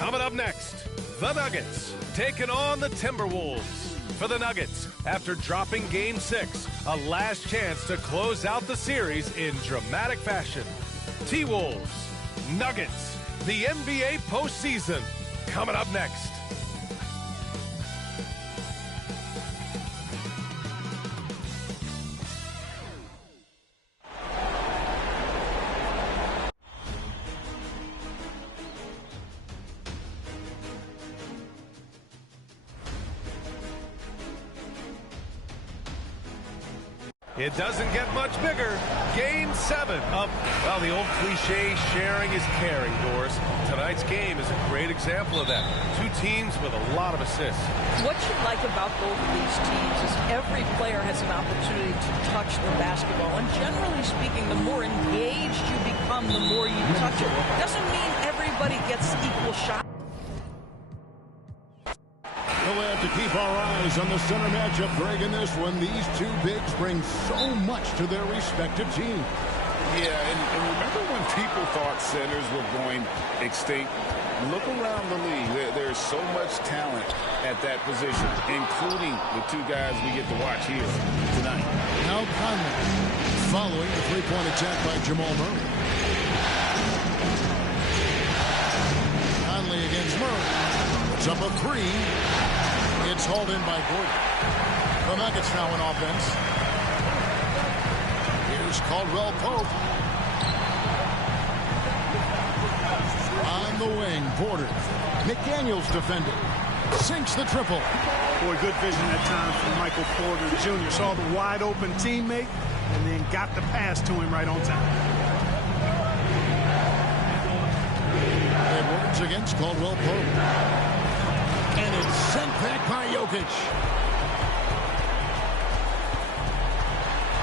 Coming up next, the Nuggets taking on the Timberwolves. For the Nuggets, after dropping Game 6, a last chance to close out the series in dramatic fashion. T-Wolves, Nuggets, the NBA postseason. Coming up next. It doesn't get much bigger. Game 7 of, well, the old cliche, sharing is caring, Doris. Tonight's game is a great example of that. Two teams with a lot of assists. What you like about both of these teams is every player has an opportunity to touch the basketball. And generally speaking, the more engaged you become, the more you touch it. Doesn't mean everybody gets equal shots. We'll have to keep our eyes on the center matchup, Greg, in this one. These two bigs bring so much to their respective teams. Yeah, and remember when people thought centers were going extinct? Look around the league. There's so much talent at that position, including the two guys we get to watch here tonight. Now Conley following the three-point attack by Jamal Murray. Conley against Murray. It's up a three. It's hauled in by Gordon. The Nuggets now in offense. Here's Caldwell Pope. On the wing, Porter. McDaniels defending. Sinks the triple. Boy, good vision that time from Michael Porter Jr. Saw the wide open teammate and then got the pass to him right on time. Edwards against Caldwell Pope. And it's sent back by Jokic.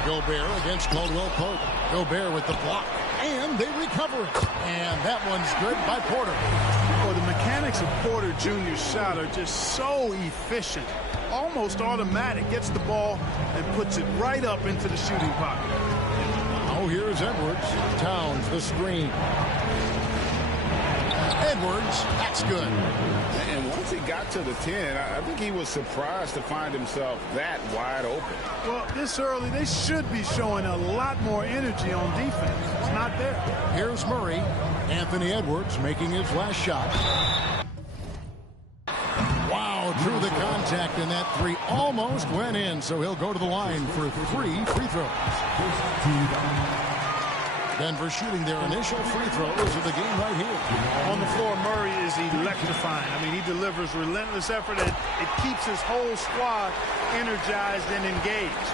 Gobert against Caldwell Pope. Gobert with the block. And they recover it. And that one's good by Porter. Well, the mechanics of Porter Jr.'s shot are just so efficient. Almost automatic. Gets the ball and puts it right up into the shooting pocket. Now here's Edwards. Towns the screen. Edwards, that's good. And once he got to the 10, I think he was surprised to find himself that wide open. Well, this early, they should be showing a lot more energy on defense. It's not there. Here's Murray. Anthony Edwards making his last shot. Wow, through the contact, and that three almost went in, so he'll go to the line for 3 free throws. Denver shooting their initial free throws of the game right here. On the floor, Murray is electrifying. I mean, he delivers relentless effort, and it keeps his whole squad energized and engaged.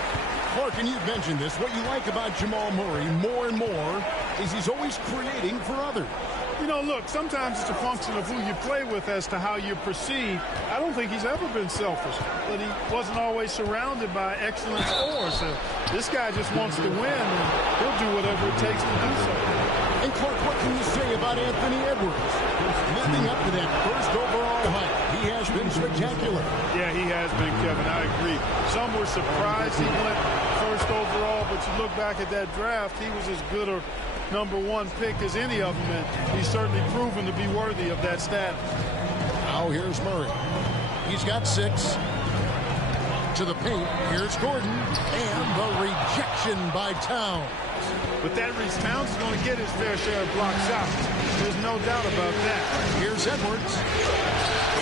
Clark, and you've mentioned this, what you like about Jamal Murray more and more is he's always creating for others. You know, look, sometimes it's a function of who you play with as to how you're perceived. I don't think he's ever been selfish, but he wasn't always surrounded by excellent scores. So this guy just wants to win, and he'll do whatever it takes to do so. And Clark, what can you say about Anthony Edwards? Living up to that first overall height, he has been spectacular. Yeah, he has been, Kevin. I agree. Some were surprised he went first overall, but you look back at that draft, he was as good a #1 pick as any of them, and he's certainly proven to be worthy of that status. Now here's Murray. He's got 6. To the paint, here's Gordon, and the rejection by Towns. But that Towns is going to get his fair share of block shots. There's no doubt about that. Here's Edwards.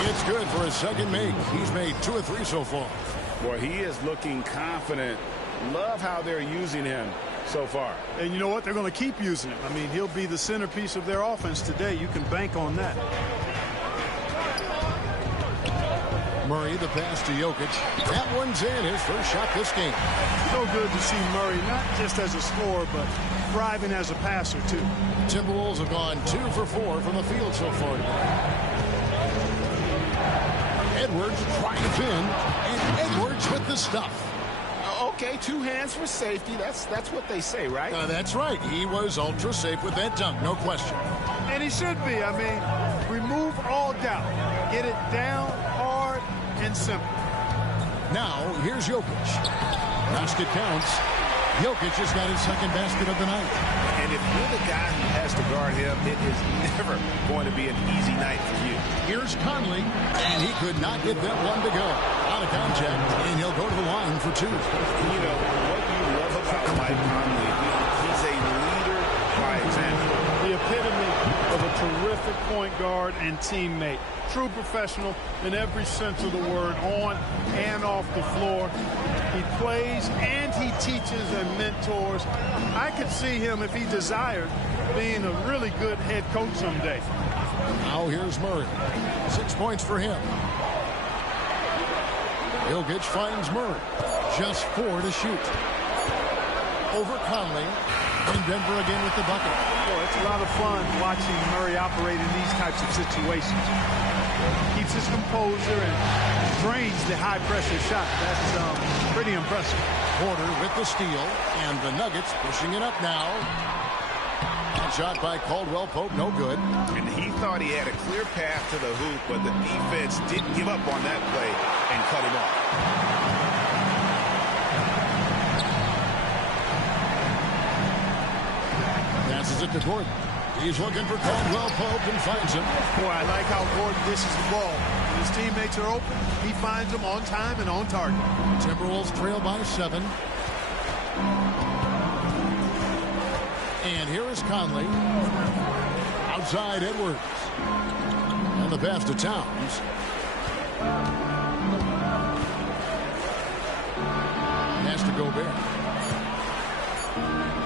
It's good for his second make. He's made 2 or 3 so far. Boy, he is looking confident. Love how they're using him so far. And you know what? They're going to keep using him. I mean, he'll be the centerpiece of their offense today. You can bank on that. Murray, the pass to Jokic. That one's in, his first shot this game. So good to see Murray, not just as a scorer, but thriving as a passer, too. Timberwolves have gone 2 for 4 from the field so far today. Edwards drives in, and Edwards with the stuff. Okay, 2 hands for safety. That's what they say, right? That's right. He was ultra safe with that dunk, no question. And he should be. I mean, remove all doubt. Get it down hard and simple. Now, here's Jokic. Basket counts. Jokic has got his second basket of the night. And if if you're the guy who has to guard him, it is never going to be an easy night for you. Here's Conley, and he could not get that one to go. Out of contact, and he'll go to the line for two. You know, what you love about Mike Conley, he's a leader by example. The epitome of a terrific point guard and teammate. True professional in every sense of the word, on and off the floor. He plays and he teaches and mentors. I could see him, if he desired, being a really good head coach someday. Now here's Murray. 6 points for him. Jokic finds Murray. Just 4 to shoot. Over Conley. And Denver again with the bucket. Well, it's a lot of fun watching Murray operate in these types of situations. Keeps his composure and drains the high-pressure shot. That's pretty impressive. Porter with the steal, and the Nuggets pushing it up now. And shot by Caldwell Pope, no good. And he thought he had a clear path to the hoop, but the defense didn't give up on that play and cut him off. Passes it to Gordon. He's looking for Caldwell Pope and finds him. Boy, I like how Gordon dishes the ball. When his teammates are open, he finds them on time and on target. Timberwolves trail by 7. And here is Conley. Outside Edwards. And the pass to Towns. Pass to Gobert.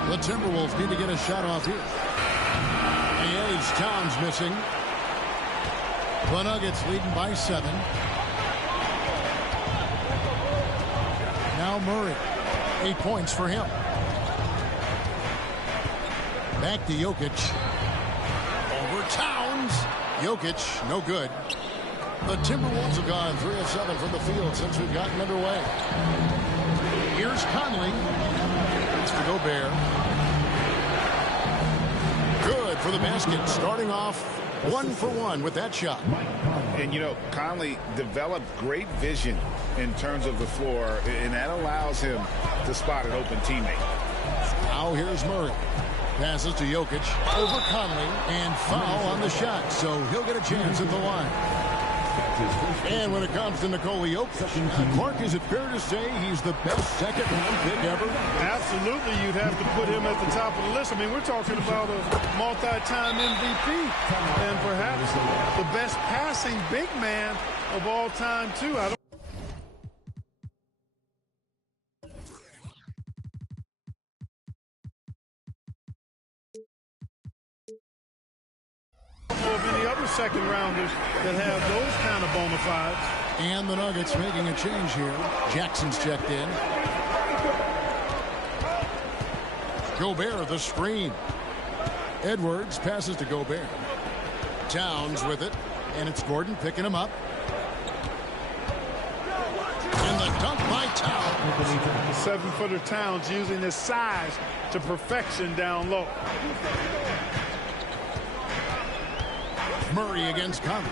The Timberwolves need to get a shot off here. And it's Towns missing. The Nuggets leading by 7. Now Murray. 8 points for him. Back to Jokic. Over Towns. Jokic, no good. The Timberwolves have gone 3 of 7 from the field since we've gotten underway. Here's Conley. It's to Gobert. Good for the basket. Starting off 1 for 1 with that shot. And, you know, Conley developed great vision in terms of the floor, and that allows him to spot an open teammate. Now here's Murray. Passes to Jokic. Over Conley. And foul on the shot. So he'll get a chance at the line. And when it comes to Nikola Jokic, Mark, is it fair to say he's the best second-round pick ever? Absolutely, you'd have to put him at the top of the list. I mean, we're talking about a multi-time MVP and perhaps the best passing big man of all time, too. I don't know of any other second-rounders that have those kind of bona fides. And the Nuggets making a change here. Jackson's checked in. Gobert, the screen. Edwards passes to Gobert. Towns with it. And it's Gordon picking him up. And the dunk by Towns. 7-footer Towns using his size to perfection down low. Murray against Conley.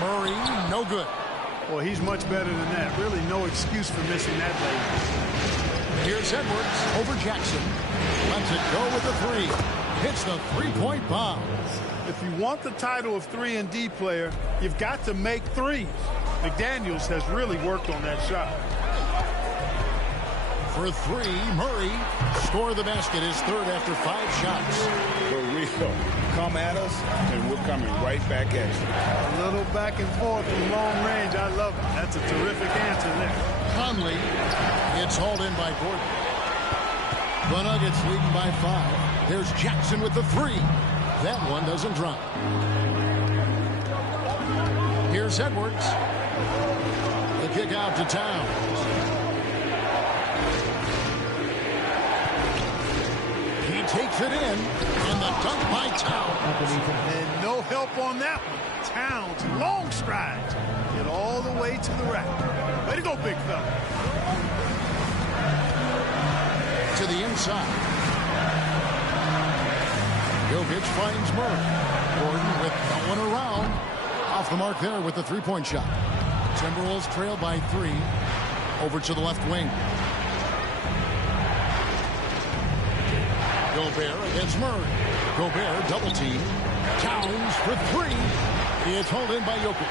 Murray, no good. Well, he's much better than that. Really no excuse for missing that lane. Here's Edwards over Jackson. Lets it go with the 3. Hits the three-point bomb. If you want the title of 3-and-D player, you've got to make threes. McDaniels has really worked on that shot. For 3, Murray scored the basket, his third after 5 shots. For real, come at us, and we're coming right back at you. A little back and forth from long range. I love it. That's a terrific answer there. Conley gets hauled in by Gordon. The Nuggets leading by 5. There's Jackson with the 3. That one doesn't drop. Here's Edwards. The kick out to Towns. Takes it in, and the dunk by Towns. And no help on that one. Towns, long strides. Get all the way to the rack. Way to go, big fella. To the inside. Jokic finds Murray. Gordon with no one around. Off the mark there with the three-point shot. Timberwolves trail by 3. Over to the left wing. Gobert against Murray. Gobert double team. Towns for three. It's hauled in by Jokic.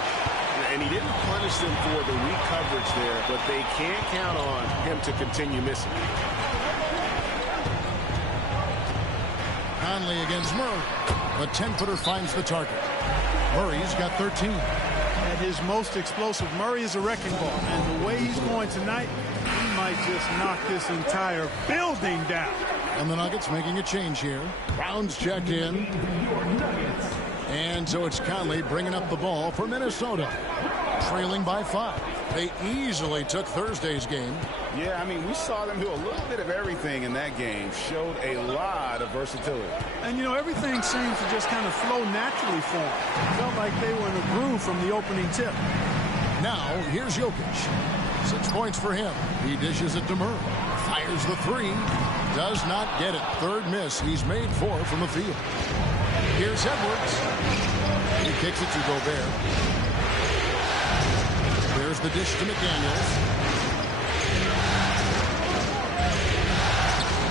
And he didn't punish them for the weak coverage there, but they can't count on him to continue missing. Conley against Murray. A 10-footer finds the target. Murray's got 13. At his most explosive, Murray is a wrecking ball. And the way he's going tonight, he might just knock this entire building down. And the Nuggets making a change here. Brown's checked in. And so it's Conley bringing up the ball for Minnesota. Trailing by 5. They easily took Thursday's game. Yeah, I mean, we saw them do a little bit of everything in that game. Showed a lot of versatility. And, you know, everything seemed to just kind of flow naturally for them. Felt like they were in a groove from the opening tip. Now, here's Jokic. 6 points for him. He dishes it to Murray. Fires the three. Does not get it. Third miss. He's made 4 from the field. Here's Edwards. He kicks it to Gobert. There's the dish to McDaniels.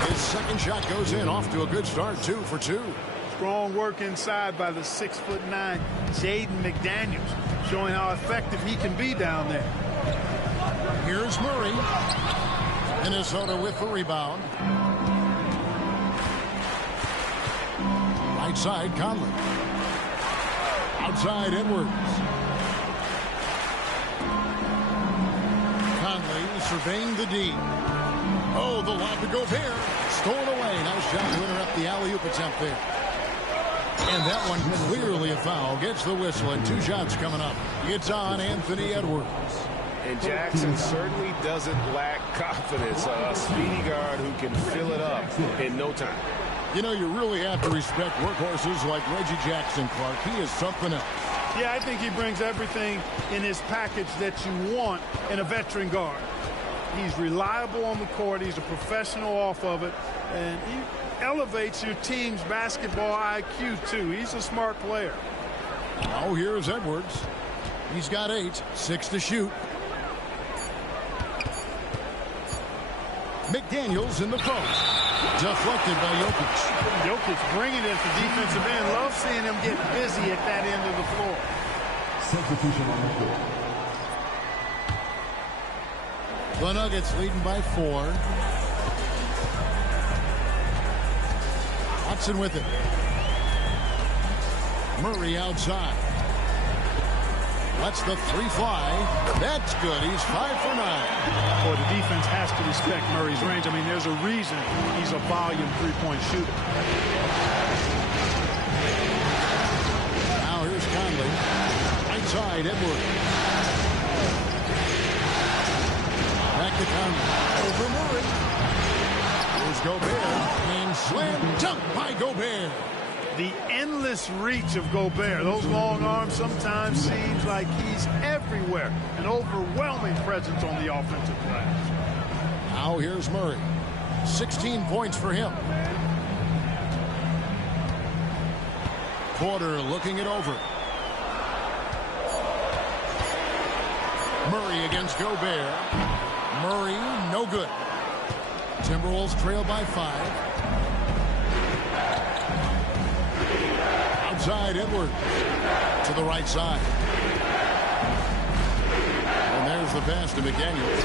His second shot goes in. Off to a good start. 2 for 2. Strong work inside by the 6'9" Jaden McDaniels, showing how effective he can be down there. Here's Murray. Minnesota with the rebound. Right side, Conley. Outside, Edwards. Conley surveying the D. Oh, the lob to Gobert. Stolen away. Nice shot to interrupt the alley-oop attempt there. And that one clearly a foul. Gets the whistle, and 2 shots coming up. It's on Anthony Edwards. And Jackson certainly doesn't lack confidence. A speedy guard who can fill it up in no time. You know, you really have to respect workhorses like Reggie Jackson, Clark. He is something else. Yeah, I think he brings everything in his package that you want in a veteran guard. He's reliable on the court. He's a professional off of it. And he elevates your team's basketball IQ, too. He's a smart player. Now here's Edwards. He's got 8. 6 to shoot. McDaniels in the post. Deflected by Jokic. Jokic bringing it to defensive end. Love seeing him get busy at that end of the floor. Substitution on the floor. The Nuggets leading by 4. Watson with it. Murray outside. Lets the 3 fly. That's good. He's 5 for 9. Boy, the defense has to respect Murray's range. I mean, there's a reason he's a volume 3-point shooter. Now here's Conley. Right side, Edwards. Back to Conley. Over Murray. Here's Gobert. And slam dunk by Gobert. The endless reach of Gobert. Those long arms sometimes seems like he's everywhere. An overwhelming presence on the offensive glass. Now here's Murray. 16 points for him. Porter looking it over. Murray against Gobert. Murray, no good. Timberwolves trail by 5. Outside, Edwards. To the right side. And there's the pass to McDaniels.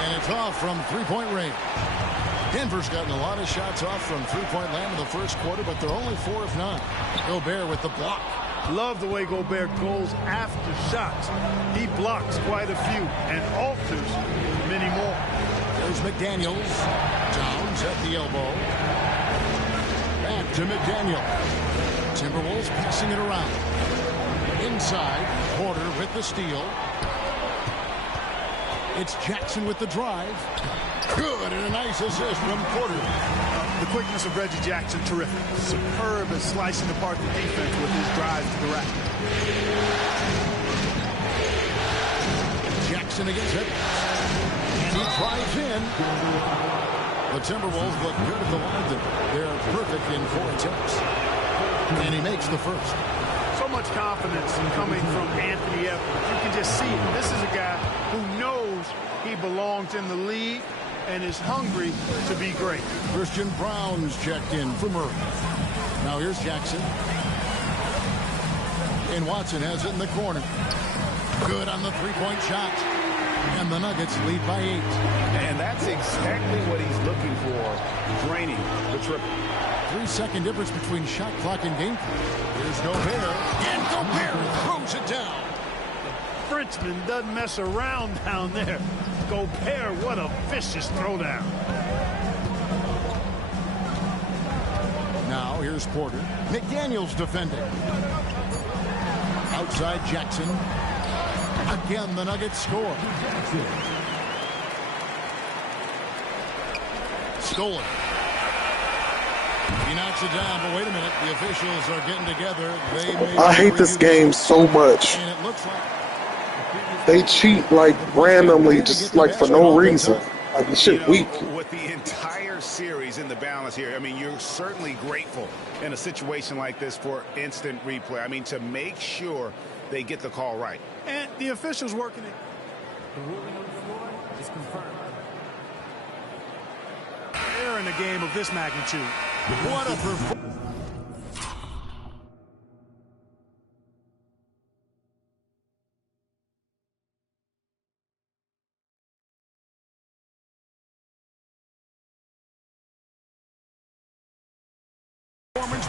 And it's off from 3-point range. Denver's gotten a lot of shots off from 3-point land in the first quarter, but they're only 4 of 9. Gobert with the block. Love the way Gobert goes after shots. He blocks quite a few and alters many more. There's McDaniels. Towns at the elbow. Back to McDaniels. Timberwolves passing it around. Inside, Porter with the steal. It's Jackson with the drive. Good, and a nice assist from Porter. The quickness of Reggie Jackson, terrific. Superb at slicing apart the defense with his drive to the rack. Jackson against it. And he drives in. The Timberwolves look good at the line. They're perfect in 4 attempts. And he makes the first. So much confidence coming from Anthony Edwards. You can just see it. This is a guy who knows he belongs in the league, and is hungry to be great. Christian Brown's checked in for Murray. Now here's Jackson. And Watson has it in the corner. Good on the three-point shot. And the Nuggets lead by 8. And that's exactly what he's looking for, draining the triple. 3-second difference between shot clock and game clock. Here's Gobert. And Gobert throws it down. The Frenchman doesn't mess around down there. Gobert, what a vicious throwdown. Now here's Porter. McDaniels defending. Outside Jackson. Again, the Nuggets score. Stolen. He knocks it down, but wait a minute. The officials are getting together. I hate this game so much. And it looks like they cheat like randomly, just like for no reason. Like this shit weak. With the entire series in the balance here, I mean, you're certainly grateful in a situation like this for instant replay. I mean, to make sure they get the call right. And the officials working it. The ruling on the floor is confirmed. They're in a game of this magnitude. what a performance.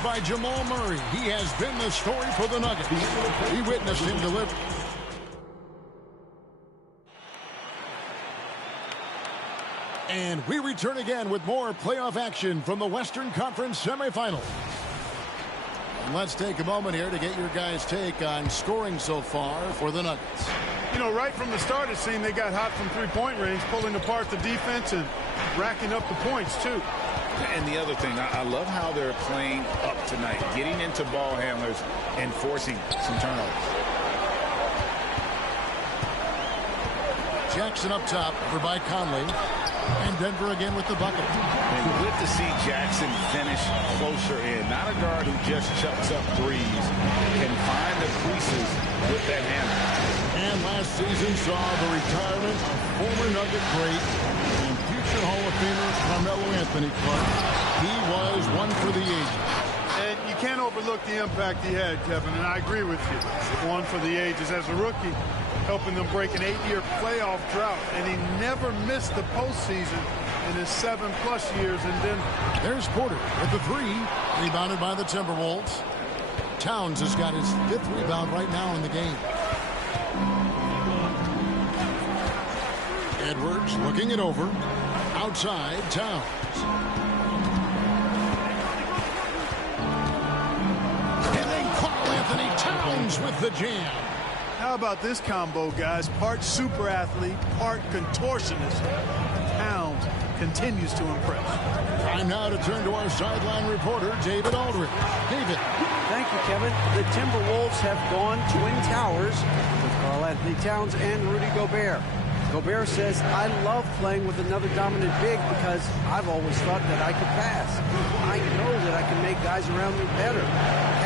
By Jamal Murray. He has been the story for the Nuggets. We witnessed him deliver. And we return again with more playoff action from the Western Conference semifinals. And let's take a moment here to get your guys' take on scoring so far for the Nuggets. You know, right from the start, it seemed they got hot from three-point range, pulling apart the defense and racking up the points, too. And the other thing, I love how they're playing up tonight, getting into ball handlers and forcing some turnovers. Jackson up top for by Conley. And Denver again with the bucket. And good to see Jackson finish closer in. Not a guard who just chucks up threes. Can find the creases with that handle. And last season saw the retirement of former Nugget great and future Hall of Famer Carmelo Anthony Clark. He was one for the ages. And you can't overlook the impact he had, Kevin, and I agree with you. One for the ages. As a rookie, helping them break an 8-year playoff drought, and he never missed the postseason in his 7+ years in Denver. There's Porter with the three, rebounded by the Timberwolves. Towns has got his 5th rebound right now in the game. Edwards looking it over. Outside, Towns. And then Karl-Anthony Towns with the jam. How about this combo, guys? Part super athlete, part contortionist. Towns continues to impress. Time now to turn to our sideline reporter, David Aldridge. David. Thank you, Kevin. The Timberwolves have gone Twin Towers with Karl-Anthony Towns and Rudy Gobert. Gobert says, I love playing with another dominant big because I've always thought that I could pass. I know that I can make guys around me better.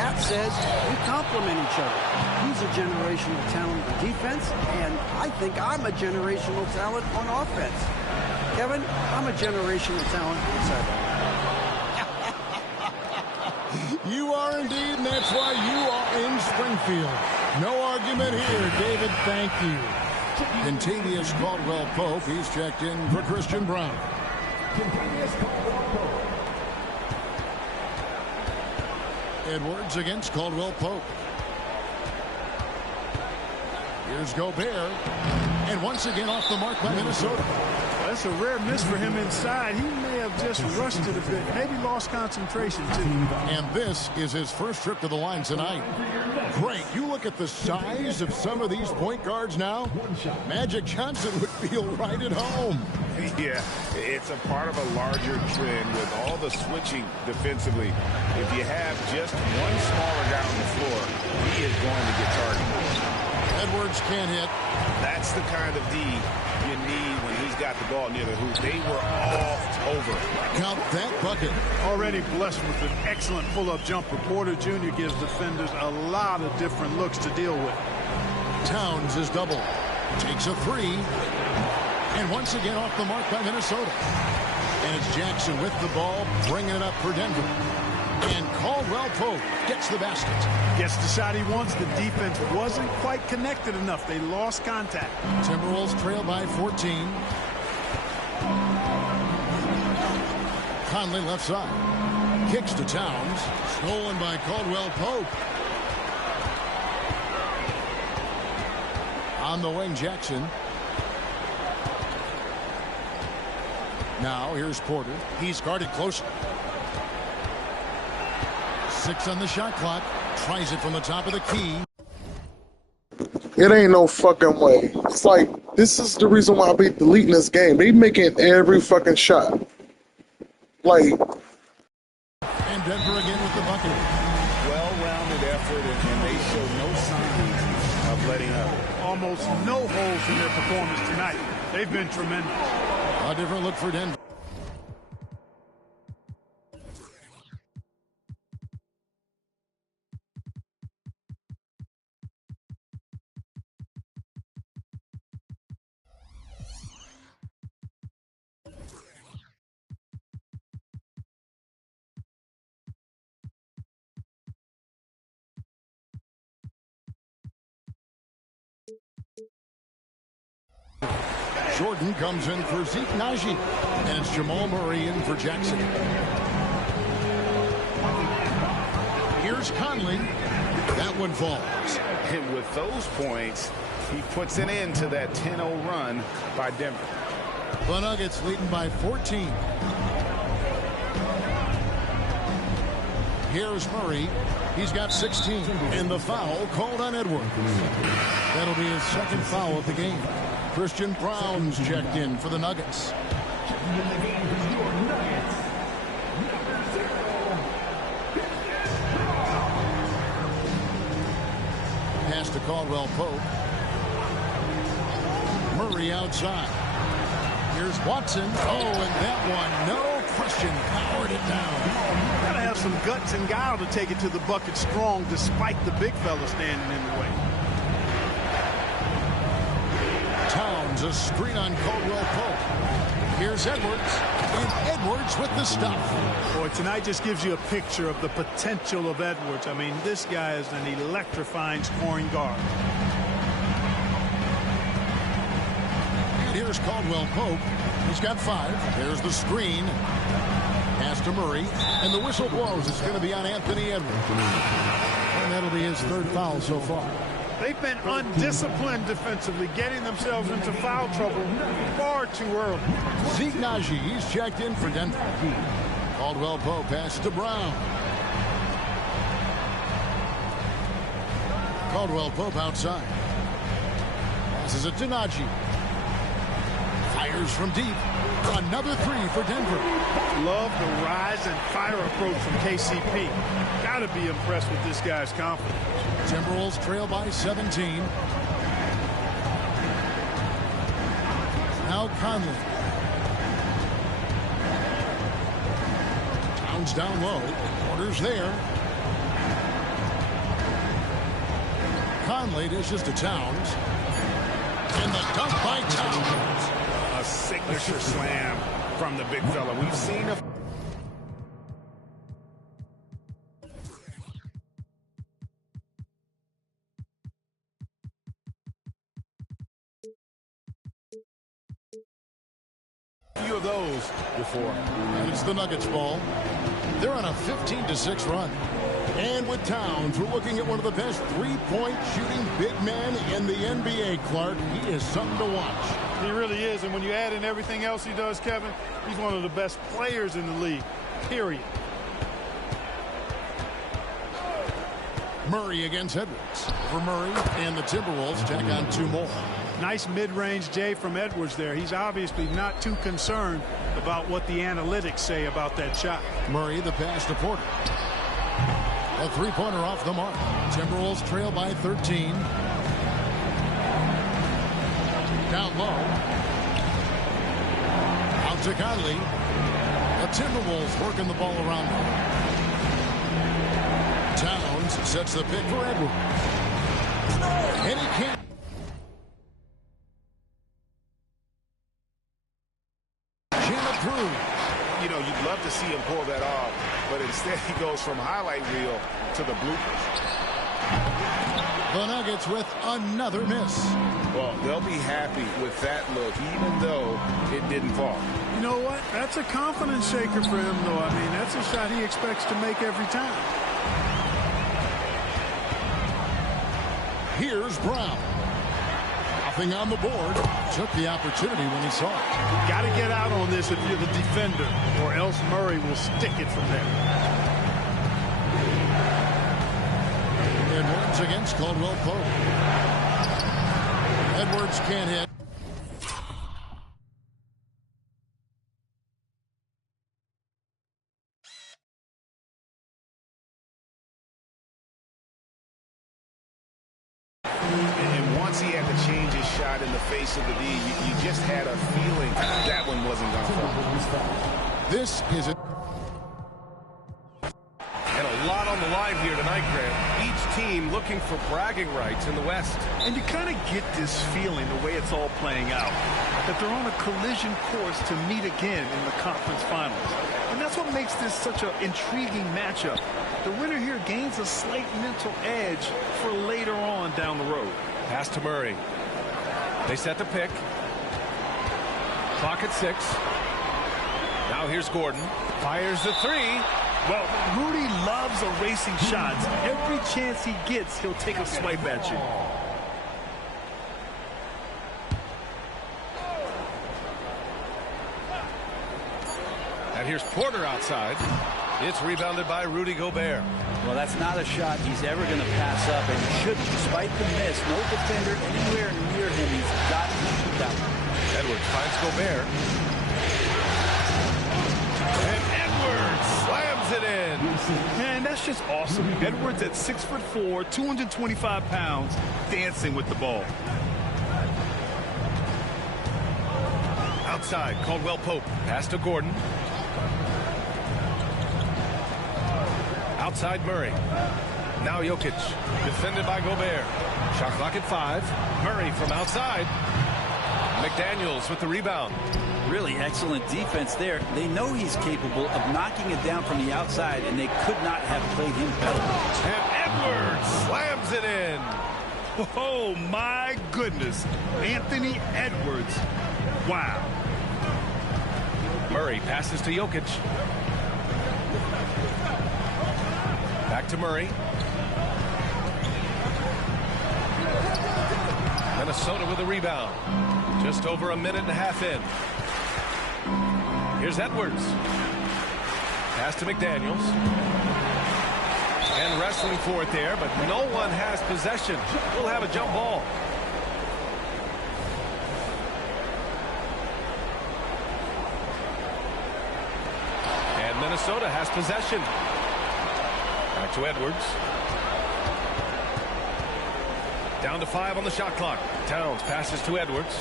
Cat says, we complement each other. He's a generational talent on defense, and I think I'm a generational talent on offense. Kevin, I'm a generational talent inside. You are indeed, and that's why you are in Springfield. No argument here, David. Thank you. Kentavious Caldwell-Pope, he's checked in for Christian Brown. Edwards against Caldwell-Pope. Here's Gobert. And once again off the mark by Minnesota. That's a rare miss for him inside. He may have just rushed it a bit. Maybe lost concentration, too. And this is his first trip to the line tonight. Great. You look at the size of some of these point guards now. Magic Johnson would feel right at home. Yeah, it's a part of a larger trend with all the switching defensively. If you have just one smaller guy on the floor, he is going to get targeted. Edwards can't hit. That's the kind of D you need when he's got the ball near the hoop. They were all over. Count that bucket. Already blessed with an excellent pull-up jumper. Porter Jr. gives defenders a lot of different looks to deal with. Towns is double. Takes a three. And once again off the mark by Minnesota. And it's Jackson with the ball, bringing it up for Denver. And Caldwell Pope gets the basket. Gets the shot he wants. The defense wasn't quite connected enough. They lost contact. Timberwolves trail by 14. Conley left side. Kicks to Towns. Stolen by Caldwell Pope. On the wing, Jackson. Now here's Porter. He's guarded closely. 6 on the shot clock. Tries it from the top of the key. It ain't no fucking way. It's like, this is the reason why I be deleting this game. They making every fucking shot. Like. And Denver again with the bucket. Well-rounded effort, and they show no signs of letting up. Almost no holes in their performance tonight. They've been tremendous. A different look for Denver. Jordan comes in for Zeke Naji. And it's Jamal Murray in for Jackson. Here's Conley. That one falls. And with those points, he puts an end to that 10-0 run by Denver. The Nuggets leading by 14. Here's Murray. He's got 16. And the foul called on Edwards. That'll be his second foul of the game. Christian Brown's checked in for the Nuggets. Pass to Caldwell Pope. Murray outside. Here's Watson. Oh, and that one, no question, powered it down. Gotta have some guts and guile to take it to the bucket strong despite the big fella standing in the way. Towns, a screen on Caldwell Pope. Here's Edwards, and Edwards with the stuff. Boy, tonight just gives you a picture of the potential of Edwards. I mean, this guy is an electrifying scoring guard. And here's Caldwell Pope. He's got 5. There's the screen. Pass to Murray, and the whistle blows. It's going to be on Anthony Edwards. And that'll be his 3rd foul so far. They've been undisciplined defensively, getting themselves into foul trouble far too early. Zeke Naji, he's checked in for Denver. Caldwell Pope pass to Brown. Caldwell Pope outside. Passes it to Naji. Fires from deep. Another 3 for Denver. Love the rise and fire approach from KCP. Gotta be impressed with this guy's confidence. Timberwolves trail by 17. Now Conley. Towns down low. Porter's there. Conley dishes to Towns. And the dunk by Towns. A signature slam from the big fella. We've seen a few of those before. And it's the Nuggets ball. They're on a 15-6 run. And with Towns, we're looking at one of the best three-point shooting big men in the NBA, Clark. He is something to watch. He really is, and when you add in everything else he does, Kevin, he's one of the best players in the league, period. Murray against Edwards. For Murray, and the Timberwolves tack on 2 more. Nice mid-range J from Edwards there. He's obviously not too concerned about what the analytics say about that shot. Murray, the pass to Porter. A three-pointer off the mark. Timberwolves trail by 13. Down low. Out to Conley. The Timberwolves working the ball around him. Towns sets the pick for Edwards. And he can't. you know, you'd love to see him pull that off, but instead he goes from highlight reel to the bloopers. The Nuggets with another miss. Well, they'll be happy with that look, even though it didn't fall. You know what? That's a confidence shaker for him, though. I mean, that's a shot he expects to make every time. Here's Brown. Nothing on the board. Took the opportunity when he saw it. Got to get out on this if you're the defender, or else Murray will stick it from there. Edwards against Caldwell Pope. Edwards can't hit. And once he had to change his shot in the face of the D, you just had a feeling that one wasn't going to fall. This is it. And a lot on the line here tonight, Grant. Each team looking for bragging rights in the West. And you kind of get this feeling, the way it's all playing out, that they're on a collision course to meet again in the conference finals. And that's what makes this such an intriguing matchup. The winner here gains a slight mental edge for later on down the road. Pass to Murray. They set the pick. Clock at 6. Now here's Gordon. Fires the three. Well, Rudy loves erasing shots. Every chance he gets, he'll take a swipe at you. And here's Porter outside. It's rebounded by Rudy Gobert. Well, that's not a shot he's ever going to pass up, and he shouldn't. Despite the miss, no defender anywhere near him. He's got to shoot that one. Edwards finds Gobert. And Edwards slams it in. Man, that's just awesome. Edwards at 6'4", 225 pounds, dancing with the ball. Outside, Caldwell Pope. Pass to Gordon. Outside Murray. Now Jokic. Defended by Gobert. Shot clock at 5. Murray from outside. McDaniels with the rebound. Really excellent defense there. They know he's capable of knocking it down from the outside, and they could not have played him better. And Edwards slams it in. Oh, my goodness. Anthony Edwards. Wow. Murray passes to Jokic. Back to Murray. Minnesota with a rebound. Just over a minute and a half in. Here's Edwards. Pass to McDaniels. And wrestling for it there, but no one has possession. We'll have a jump ball. And Minnesota has possession. Back to Edwards. Down to 5 on the shot clock. Towns passes to Edwards.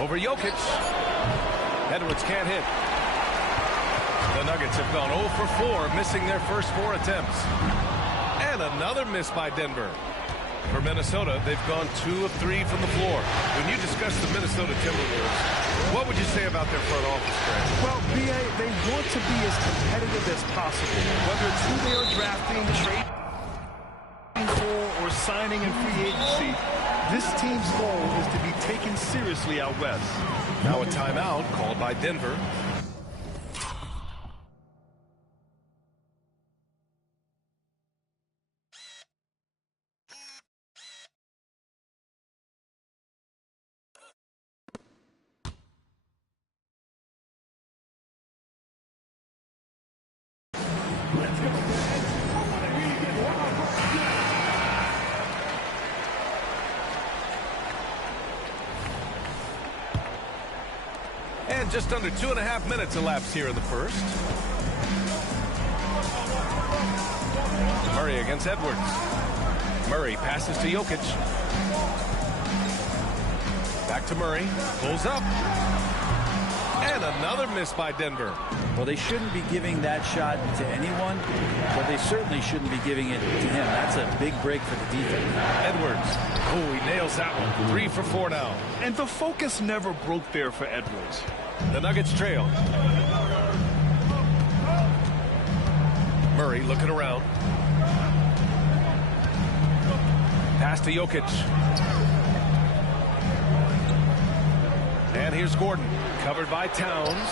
Over Jokic. Edwards can't hit. The Nuggets have gone 0 for 4, missing their first 4 attempts. And another miss by Denver. For Minnesota, they've gone 2 of 3 from the floor. When you discuss the Minnesota Timberwolves, what would you say about their front office, Grant? Well, B.A., they want to be as competitive as possible, whether it's who they are drafting, trading for, or signing in free agency. This team's goal is to be taken seriously out west. Now a timeout called by Denver. And just under 2.5 minutes elapsed here in the first. Murray against Edwards. Murray passes to Jokic. Back to Murray. Pulls up. And another miss by Denver. Well, they shouldn't be giving that shot to anyone, but they certainly shouldn't be giving it to him. That's a big break for the defense. Edwards. Oh, he nails that one. 3 for 4 now. And the focus never broke there for Edwards. The Nuggets trail. Murray looking around. Pass to Jokic. And here's Gordon. Covered by Towns.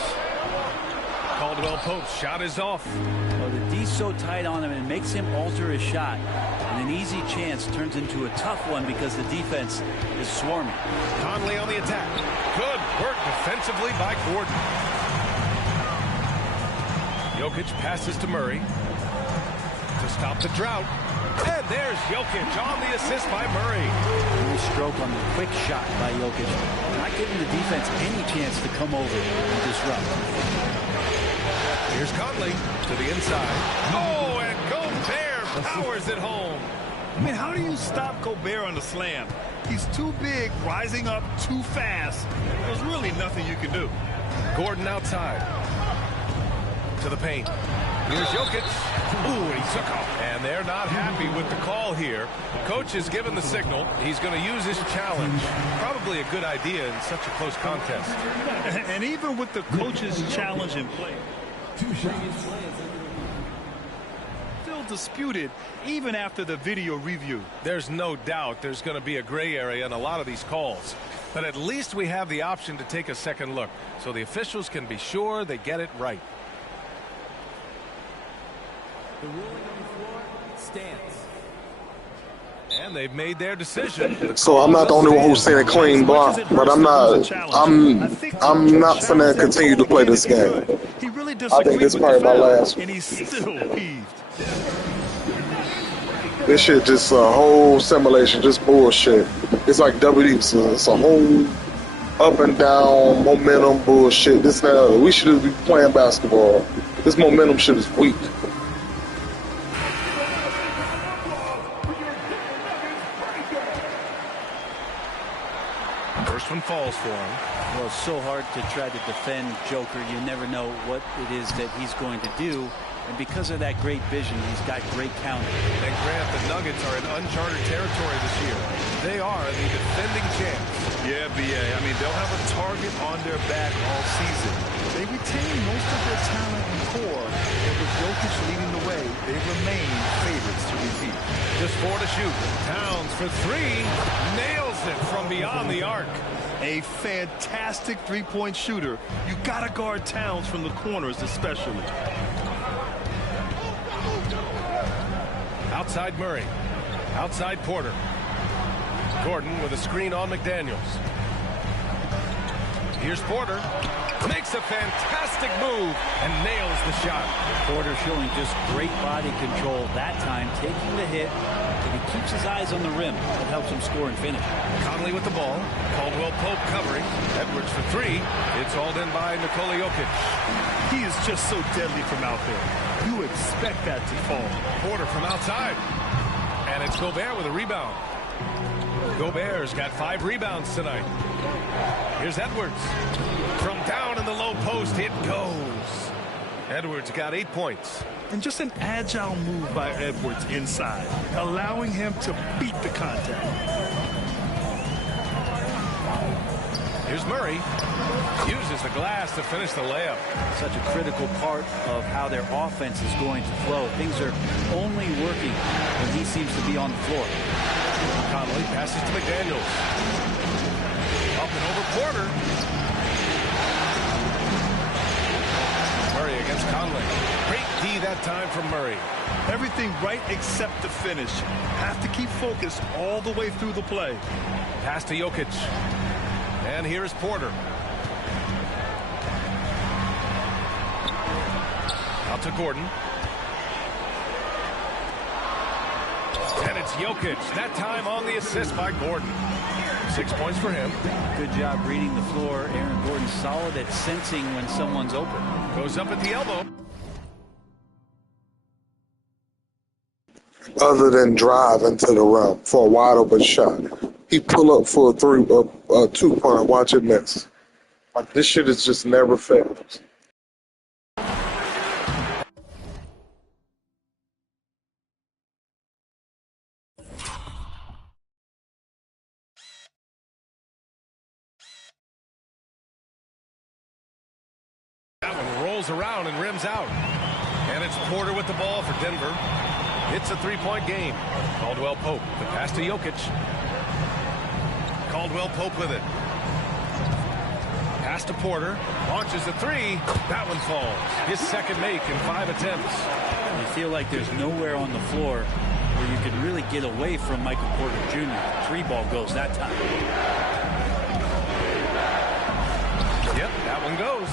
Caldwell Pope's shot is off. Well, the D's so tight on him, and it makes him alter his shot. And an easy chance turns into a tough one because the defense is swarming. Conley on the attack. Good work defensively by Gordon. Jokic passes to Murray to stop the drought. And there's Jokic on the assist by Murray. Nice stroke on the quick shot by Jokic. Not giving the defense any chance to come over and disrupt. Here's Conley to the inside. Oh, and Gobert powers it home. I mean, how do you stop Gobert on the slam? He's too big, rising up too fast. There's really nothing you can do. Gordon outside. To the paint. Here's Jokic. Ooh, he took off. And they're not happy with the call here. Coach has given the signal. He's going to use his challenge. Probably a good idea in such a close contest. And even with the coach's challenge in play, still disputed even after the video review. There's no doubt there's going to be a gray area in a lot of these calls. But at least we have the option to take a second look, so the officials can be sure they get it right. The ruling on the floor stands. And they've made their decision. So I'm not the only one who's seen a clean block, but I'm not finna continue to play this game. I think this is probably my last. And he's still peeved. This shit just a whole simulation, just bullshit. It's like WD. It's a whole up and down momentum bullshit. This now we should be playing basketball. This momentum shit is weak. First one falls for him. Well, it's so hard to try to defend Joker. You never know what it is that he's going to do. And because of that great vision, he's got great counter. And Grant, the Nuggets are in uncharted territory this year. They are the defending champs. Yeah, B.A. I mean, they'll have a target on their back all season. They retain most of their talent and core, and with Jokic leading the way, they remain favorites to repeat. Just 4 to shoot. Towns for 3. Nails it from beyond the arc. A fantastic three-point shooter. You gotta guard Towns from the corners especially. Outside Murray. Outside Porter. Gordon with a screen on McDaniels. Here's Porter. Makes a fantastic move and nails the shot. Porter showing just great body control that time, taking the hit, but he keeps his eyes on the rim. That helps him score and finish. Conley with the ball. Caldwell Pope covering. Edwards for 3. It's hauled in by Nikola Jokic. He is just so deadly from out there. You expect that to fall. Porter from outside. And it's Gobert with a rebound. Gobert's got 5 rebounds tonight. Here's Edwards. From down in the low post, it goes. Edwards got 8 points. And just an agile move by Edwards inside, allowing him to beat the contact. Here's Murray. Uses the glass to finish the layup. Such a critical part of how their offense is going to flow. Things are only working when he seems to be on the floor. Conley passes to McDaniels. Up and over Porter. Murray against Conley. Great D that time from Murray. Everything right except the finish. Have to keep focused all the way through the play. Pass to Jokic. And here's Porter. Out to Gordon. And it's Jokic. That time on the assist by Gordon. 6 points for him. Good job reading the floor. Aaron Gordon solid at sensing when someone's open. Goes up at the elbow. Other than driving to the rim for a wide open shot, he pull up for a 2-point. Watch it miss. Like, this shit is just never fails. That one rolls around and rims out. And it's Porter with the ball for Denver. It's a three-point game. Caldwell Pope, the pass to Jokic. Caldwell Pope with it. Pass to Porter. Launches a three. That one falls. His second make in 5 attempts. You feel like there's nowhere on the floor where you can really get away from Michael Porter Jr. 3-ball goes that time. Yep, that one goes.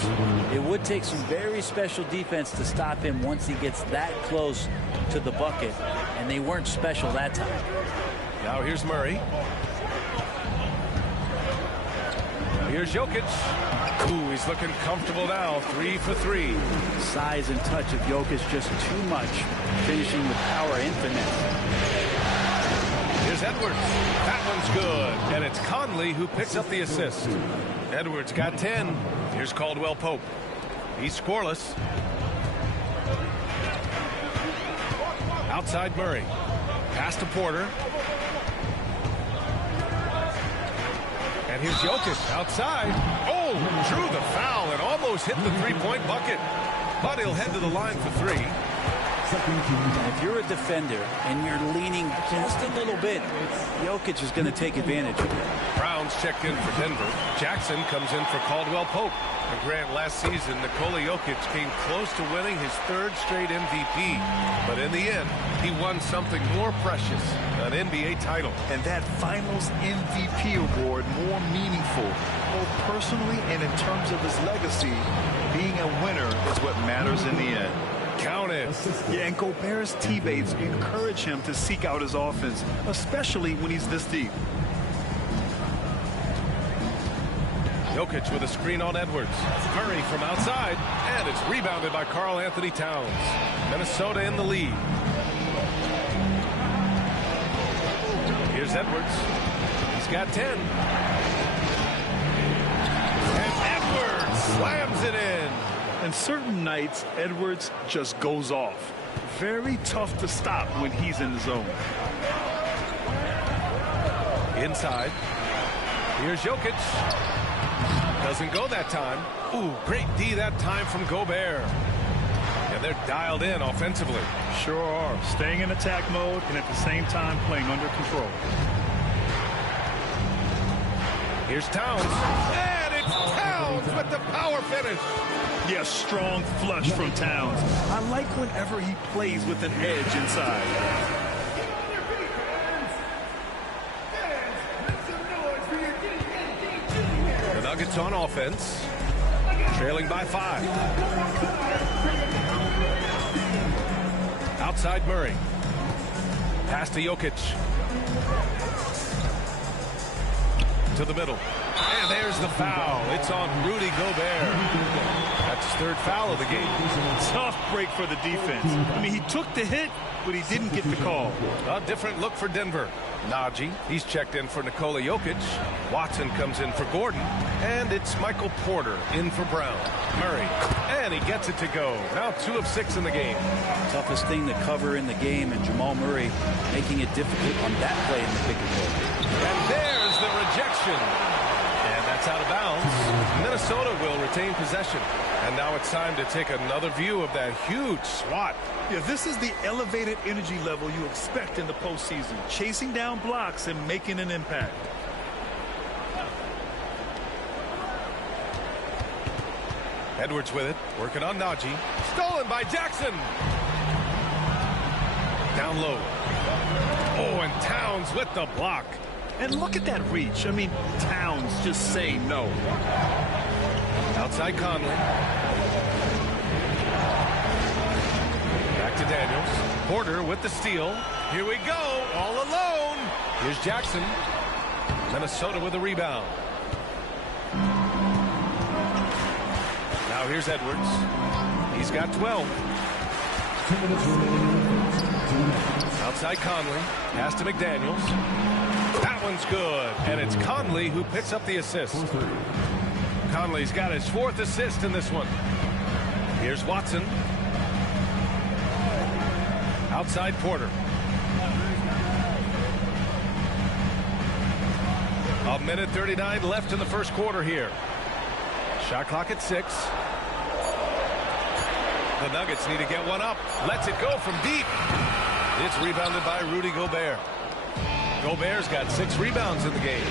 It would take some very special defense to stop him once he gets that close to the bucket, and they weren't special that time. Now here's Murray. Here's Jokic. Ooh, he's looking comfortable now. 3 for 3. Size and touch of Jokic just too much. Finishing with power and finesse. Here's Edwards. That one's good. And it's Conley who picks up the assist. Edwards got 10. Here's Caldwell Pope. He's scoreless. Outside Murray. Pass to Porter. And here's Jokic outside. Oh, drew the foul and almost hit the three-point bucket. But he'll head to the line for 3. If you're a defender and you're leaning just a little bit, Jokic is going to take advantage of it. Brown's checked in for Denver. Jackson comes in for Caldwell Pope. And Grant, last season, Nikola Jokic came close to winning his 3rd straight MVP. But in the end, he won something more precious, an NBA title. And that Finals MVP award more meaningful, both personally and in terms of his legacy. Being a winner is what matters in the end. Count it. Yeah, and Gobert's teammates encourage him to seek out his offense, especially when he's this deep. Jokic with a screen on Edwards. Murray from outside, and it's rebounded by Karl Anthony Towns. Minnesota in the lead. Here's Edwards. He's got 10. And Edwards slams it in. And certain nights, Edwards just goes off. Very tough to stop when he's in the zone. Inside. Here's Jokic. Doesn't go that time. Ooh, great D that time from Gobert. And they're dialed in offensively. Sure are. Staying in attack mode and at the same time playing under control. Here's Towns. And it's Towns with the power finish. Yes, strong flush from Towns. I like whenever he plays with an edge inside. The Nuggets on offense, trailing by 5. Outside Murray. Pass to Jokic. To the middle. And there's the foul. It's on Rudy Gobert. That's his 3rd foul of the game. Tough break for the defense. I mean, he took the hit, but he didn't get the call. A different look for Denver. Najee, he's checked in for Nikola Jokic. Watson comes in for Gordon. And it's Michael Porter in for Brown. Murray, and he gets it to go. Now 2 of 6 in the game. Toughest thing to cover in the game, and Jamal Murray making it difficult on that play in the pick and roll. And there's the rejection. And that's out of bounds. Minnesota will retain possession. And now it's time to take another view of that huge swat. Yeah, this is the elevated energy level you expect in the postseason. Chasing down blocks and making an impact. Edwards with it, working on Najee. Stolen by Jackson. Down low. Oh, and Towns with the block. And look at that reach. I mean, Towns just saying no. Outside Conley. Back to Daniels. Porter with the steal. Here we go, all alone. Here's Jackson. Minnesota with a rebound. Now here's Edwards. He's got 12. Outside Conley. Pass to McDaniels. That one's good. And it's Conley who picks up the assist. Conley's got his 4th assist in this one. Here's Watson. Outside Porter. A minute 39 left in the first quarter here. Shot clock at 6. The Nuggets need to get one up. Lets it go from deep. It's rebounded by Rudy Gobert. Gobert's got 6 rebounds in the game.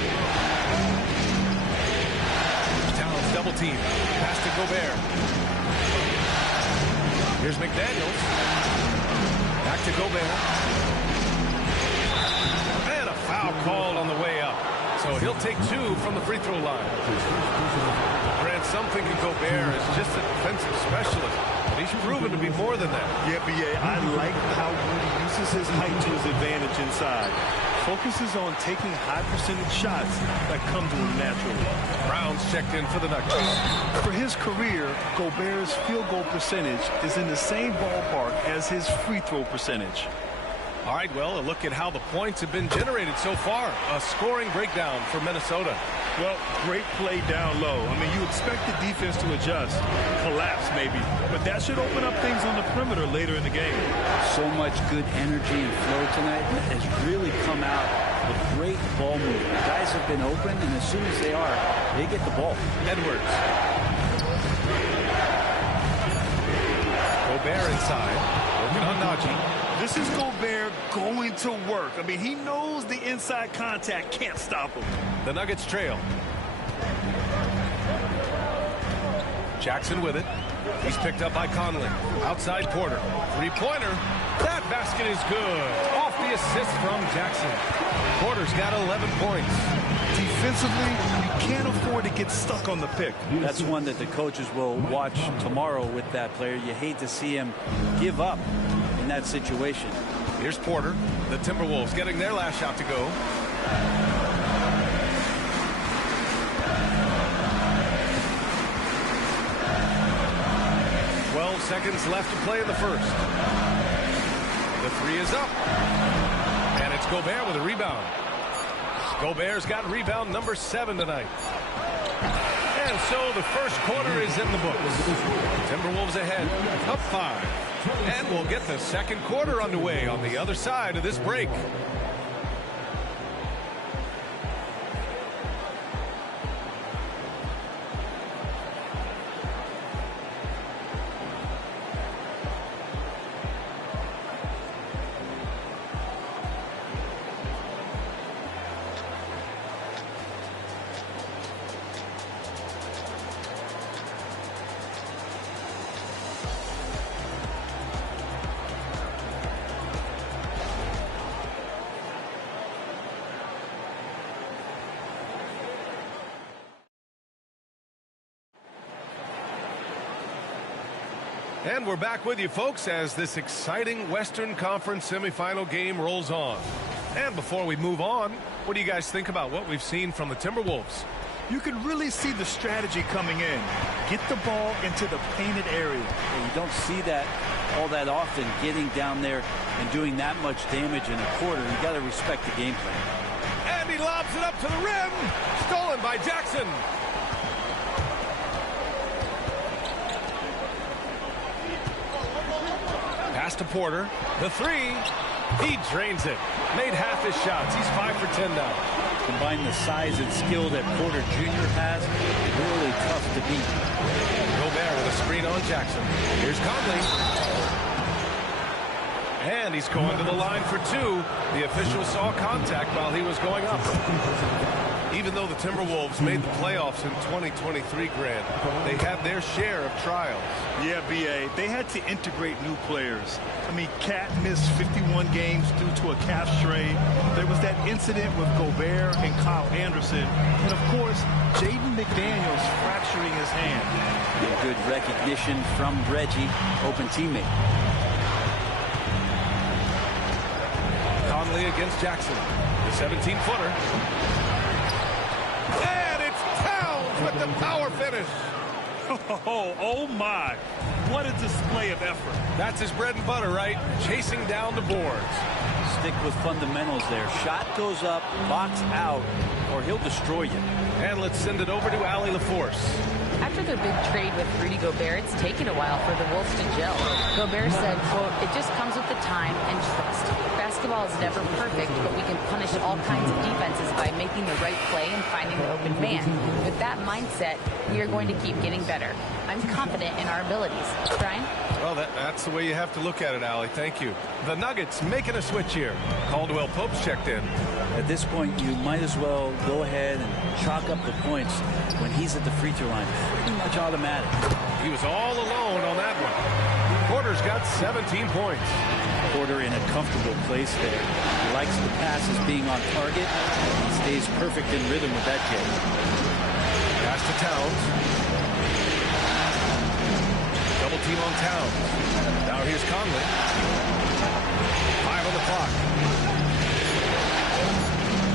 Towns double team. Pass to Gobert. Here's McDaniels. Back to Gobert. And a foul called on the way up. So he'll take 2 from the free throw line. Grant, some thinking Gobert is just a defensive specialist. But he's proven to be more than that. Yeah, B.A., I like how Rudy uses his height to his advantage inside. Focuses on taking high percentage shots that come to him naturally. Brown's checked in for the Nuggets. For his career, Gobert's field goal percentage is in the same ballpark as his free throw percentage. All right, well, a look at how the points have been generated so far. A scoring breakdown for Minnesota. Well, great play down low. I mean, you expect the defense to adjust, collapse maybe, but that should open up things on the perimeter later in the game. So much good energy and flow tonight has really come out with great ball movement. Guys have been open, and as soon as they are, they get the ball. Edwards. Gobert inside, working on Najee. This is Gobert going to work. I mean, he knows the inside contact can't stop him. The Nuggets trail. Jackson with it. He's picked up by Conley. Outside Porter. Three-pointer. That basket is good. Off the assist from Jackson. Porter's got 11 points. Defensively, you can't afford to get stuck on the pick. That's one that the coaches will watch tomorrow with that player. You hate to see him give up in that situation. Here's Porter. The Timberwolves getting their last shot to go. Seconds left to play in the first. The 3 is up. And it's Gobert with a rebound. Gobert's got rebound number 7 tonight. And so the first quarter is in the books. Timberwolves ahead, up 5. And we'll get the second quarter underway on the other side of this break. And we're back with you, folks, as this exciting Western Conference semifinal game rolls on. And before we move on, what do you guys think about what we've seen from the Timberwolves? You can really see the strategy coming in. Get the ball into the painted area. And you don't see that all that often, getting down there and doing that much damage in a quarter. You got to respect the game plan. And he lobs it up to the rim. Stolen by Jackson. Pass to Porter. The 3. He drains it. Made half his shots. He's 5 for 10 now. Combine the size and skill that Porter Jr. has, really tough to beat. Gobert with a screen on Jackson. Here's Conley. And he's going to the line for 2. The official saw contact while he was going up. Even though the Timberwolves made the playoffs in 2023, Grant, they had their share of trials. Yeah, B.A., they had to integrate new players. I mean, Cat missed 51 games due to a calf strain. There was that incident with Gobert and Kyle Anderson. And, of course, Jaden McDaniels fracturing his hand. Good recognition from Reggie, open teammate. Conley against Jackson. The 17-footer. And it's Towns with the power finish. Oh my. What a display of effort. That's his bread and butter, right? Chasing down the boards. Stick with fundamentals there. Shot goes up, box out, or he'll destroy you. And let's send it over to Allie LaForce. After their big trade with Rudy Gobert, it's taken a while for the Wolves to gel. Gobert said, quote, "It just comes with the time and trust. Basketball is never perfect, but we can punish all kinds of defenses by making the right play and finding the open man. With that mindset, we are going to keep getting better. I'm confident in our abilities." Brian? Well, Well, that's the way you have to look at it, Allie. Thank you. The Nuggets making a switch here. Caldwell Pope's checked in. At this point, you might as well go ahead and chalk up the points when he's at the free throw line. Pretty much automatic. He was all alone on that one. Porter's got 17 points. Porter in a comfortable place there. He likes the passes being on target. He stays perfect in rhythm with that kick. Pass to Towns. Double team on Towns. Now here's Conley. 5 on the clock.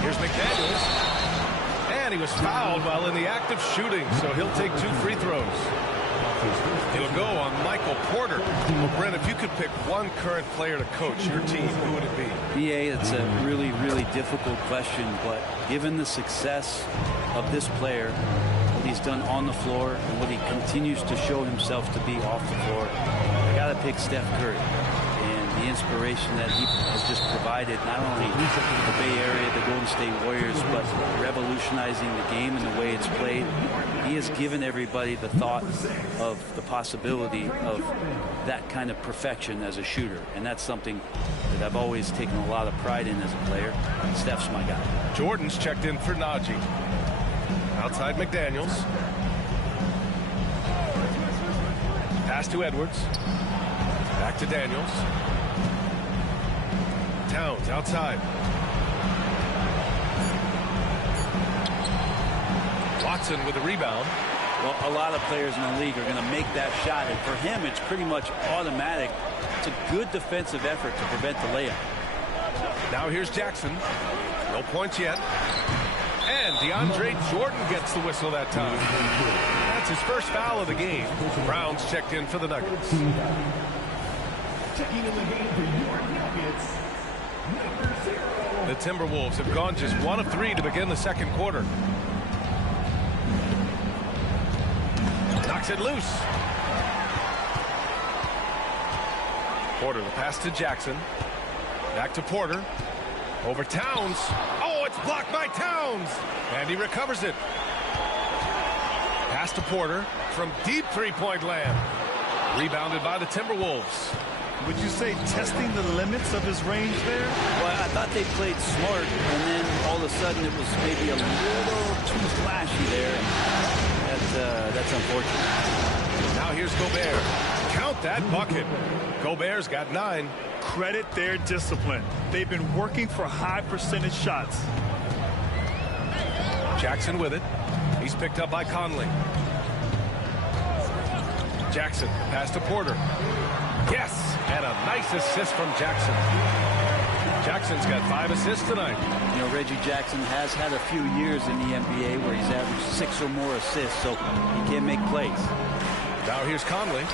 Here's McDaniels. And he was fouled while in the act of shooting, so he'll take 2 free throws. It'll go on Michael Porter. Well, Brent, if you could pick one current player to coach your team, who would it be? BA, it's a really, really difficult question, but given the success of this player, what he's done on the floor, and what he continues to show himself to be off the floor, I got to pick Steph Curry. And the inspiration that he has just provided, not only the Bay Area, the Golden State Warriors, but revolutionizing the game and the way it's played. He has given everybody the thought of the possibility of that kind of perfection as a shooter. And that's something that I've always taken a lot of pride in as a player. Steph's my guy. Jordan's checked in for Najee. Outside McDaniels. Pass to Edwards. Back to Daniels. Towns outside. Watson with a rebound. Well, a lot of players in the league are going to make that shot, and for him, it's pretty much automatic. It's a good defensive effort to prevent the layup. Now here's Jackson. No points yet. And DeAndre Jordan gets the whistle that time. That's his first foul of the game. Brown's checked in for the Nuggets. Checking in the game for your Nuggets, number 0. The Timberwolves have gone just 1 of 3 to begin the second quarter. Knocks it loose. Porter, the pass to Jackson. Back to Porter. Over Towns. Oh, it's blocked by Towns. And he recovers it. Pass to Porter from deep three-point land. Rebounded by the Timberwolves. Would you say testing the limits of his range there? Well, I thought they played smart, and then all of a sudden it was maybe a little too flashy there. That's unfortunate. Now here's Gobert. Count that bucket. Gobert's got 9. Credit their discipline. They've been working for high percentage shots. Jackson with it. He's picked up by Conley. Jackson, pass to Porter. Yes, and a nice assist from Jackson. Jackson's got 5 assists tonight. You know, Reggie Jackson has had a few years in the NBA where he's averaged 6 or more assists, so he can make plays. Now here's Conley.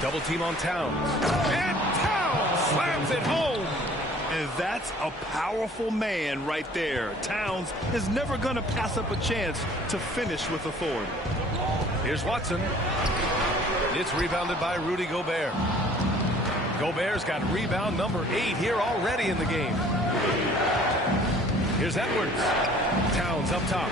Double team on Towns. And Towns slams it home. And that's a powerful man right there. Towns is never going to pass up a chance to finish with authority. Here's Watson. It's rebounded by Rudy Gobert. Gobert's got rebound number 8 here already in the game. Here's Edwards. Towns up top.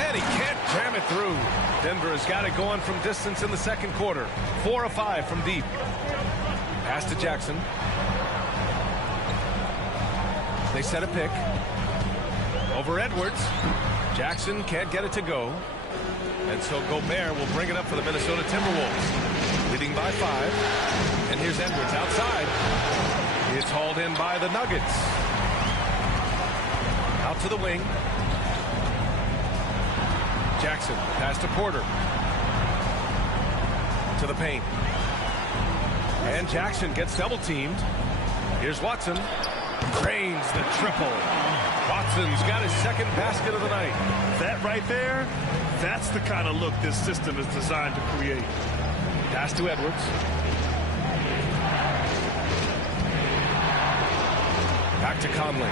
And he can't jam it through. Denver has got it going from distance in the second quarter. 4 of 5 from deep. Pass to Jackson. They set a pick. Over Edwards. Jackson can't get it to go. And so Gobert will bring it up for the Minnesota Timberwolves. Leading by 5. And here's Edwards outside. It's hauled in by the Nuggets. Out to the wing. Jackson, pass to Porter. To the paint. And Jackson gets double teamed. Here's Watson. Drains the triple. Watson's got his second basket of the night. That right there, that's the kind of look this system is designed to create. Pass to Edwards. Back to Conley.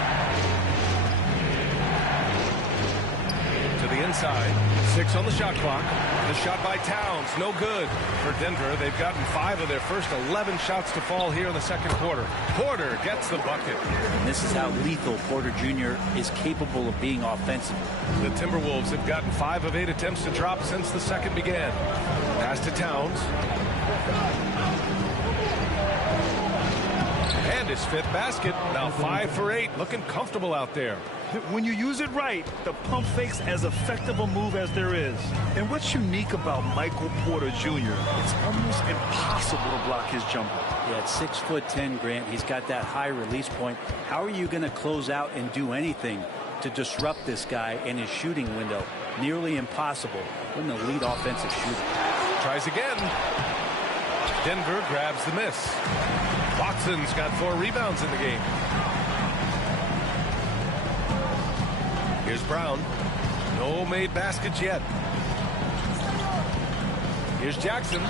To the inside. 6 on the shot clock. The shot by Towns, no good. For Denver, they've gotten 5 of their first 11 shots to fall here in the second quarter. Porter gets the bucket. And this is how lethal Porter Jr. is capable of being offensive. The Timberwolves have gotten 5 of 8 attempts to drop since the second began. Pass to Towns. And his 5th basket. Now 5 for 8. Looking comfortable out there. When you use it right, the pump fake's as effective a move as there is. And what's unique about Michael Porter Jr., it's almost impossible to block his jumper. Yeah, at 6'10", Grant, he's got that high release point. How are you going to close out and do anything to disrupt this guy in his shooting window? Nearly impossible. What an elite offensive shooter. Tries again. Denver grabs the miss. Watson's got 4 rebounds in the game. Here's Brown. No made baskets yet. Here's Jackson.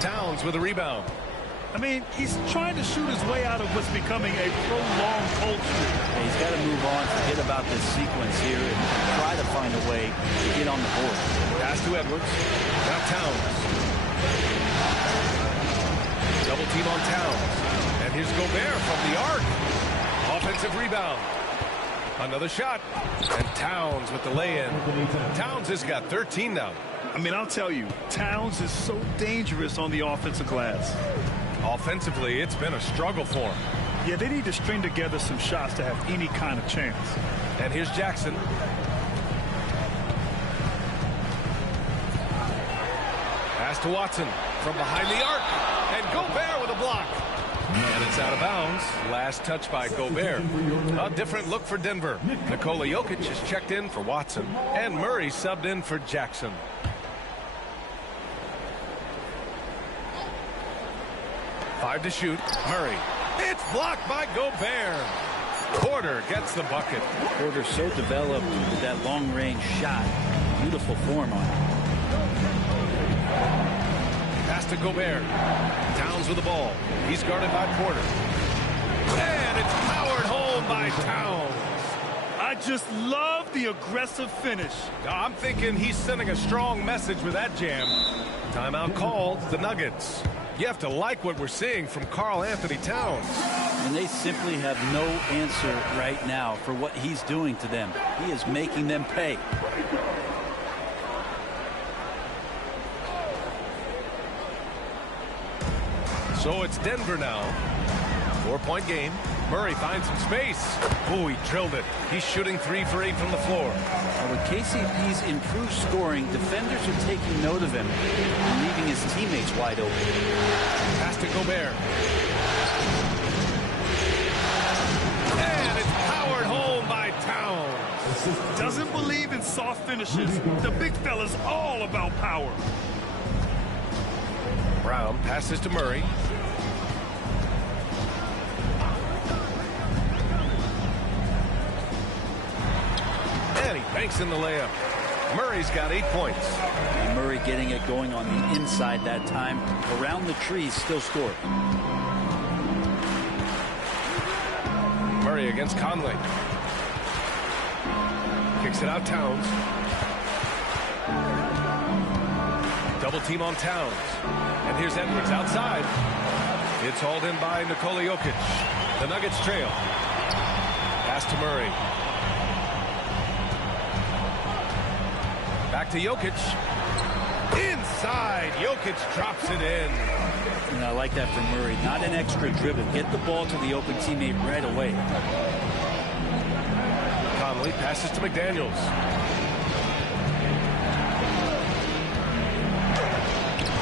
Towns with a rebound. I mean, he's trying to shoot his way out of what's becoming a prolonged cold streak. Yeah, he's got to move on, forget about this sequence here, and try to find a way to get on the board. Pass to Edwards. Now Towns. Double team on Towns. And here's Gobert from the arc. Offensive rebound. Another shot. And Towns with the lay-in. Towns has got 13 now. I mean, I'll tell you, Towns is so dangerous on the offensive glass. Offensively, it's been a struggle for him. Yeah, they need to string together some shots to have any kind of chance. And here's Jackson. Pass to Watson from behind the arc. And Gobert with a block. And it's out of bounds. Last touch by Gobert. A different look for Denver. Nikola Jokic is checked in for Watson. And Murray subbed in for Jackson. Five to shoot. Murray. It's blocked by Gobert. Porter gets the bucket. Porter so developed with that long-range shot. Beautiful form on it. Pass to Gobert. Towns with the ball. He's guarded by Porter. And it's powered home by Towns. I just love the aggressive finish. I'm thinking he's sending a strong message with that jam. Timeout called. The Nuggets. You have to like what we're seeing from Karl Anthony Towns. And they simply have no answer right now for what he's doing to them. He is making them pay. So it's Denver now. 4-point game. Murray finds some space. Oh, he drilled it. He's shooting 3 for 8 from the floor. With KCP's improved scoring, defenders are taking note of him and leaving his teammates wide open. Pass to Gobert. And it's powered home by Towns. Doesn't believe in soft finishes. The big fella's all about power. Brown passes to Murray. And he banks in the layup. Murray's got 8 points. And Murray getting it going on the inside that time. Around the trees, still scored. Murray against Conley. Kicks it out, Towns. Double team on Towns. And here's Edwards outside. It's hauled in by Nikola Jokic. The Nuggets trail. Pass to Murray. Back to Jokic. Inside. Jokic drops it in. And I like that from Murray. Not an extra dribble. Get the ball to the open teammate right away. Conley passes to McDaniels.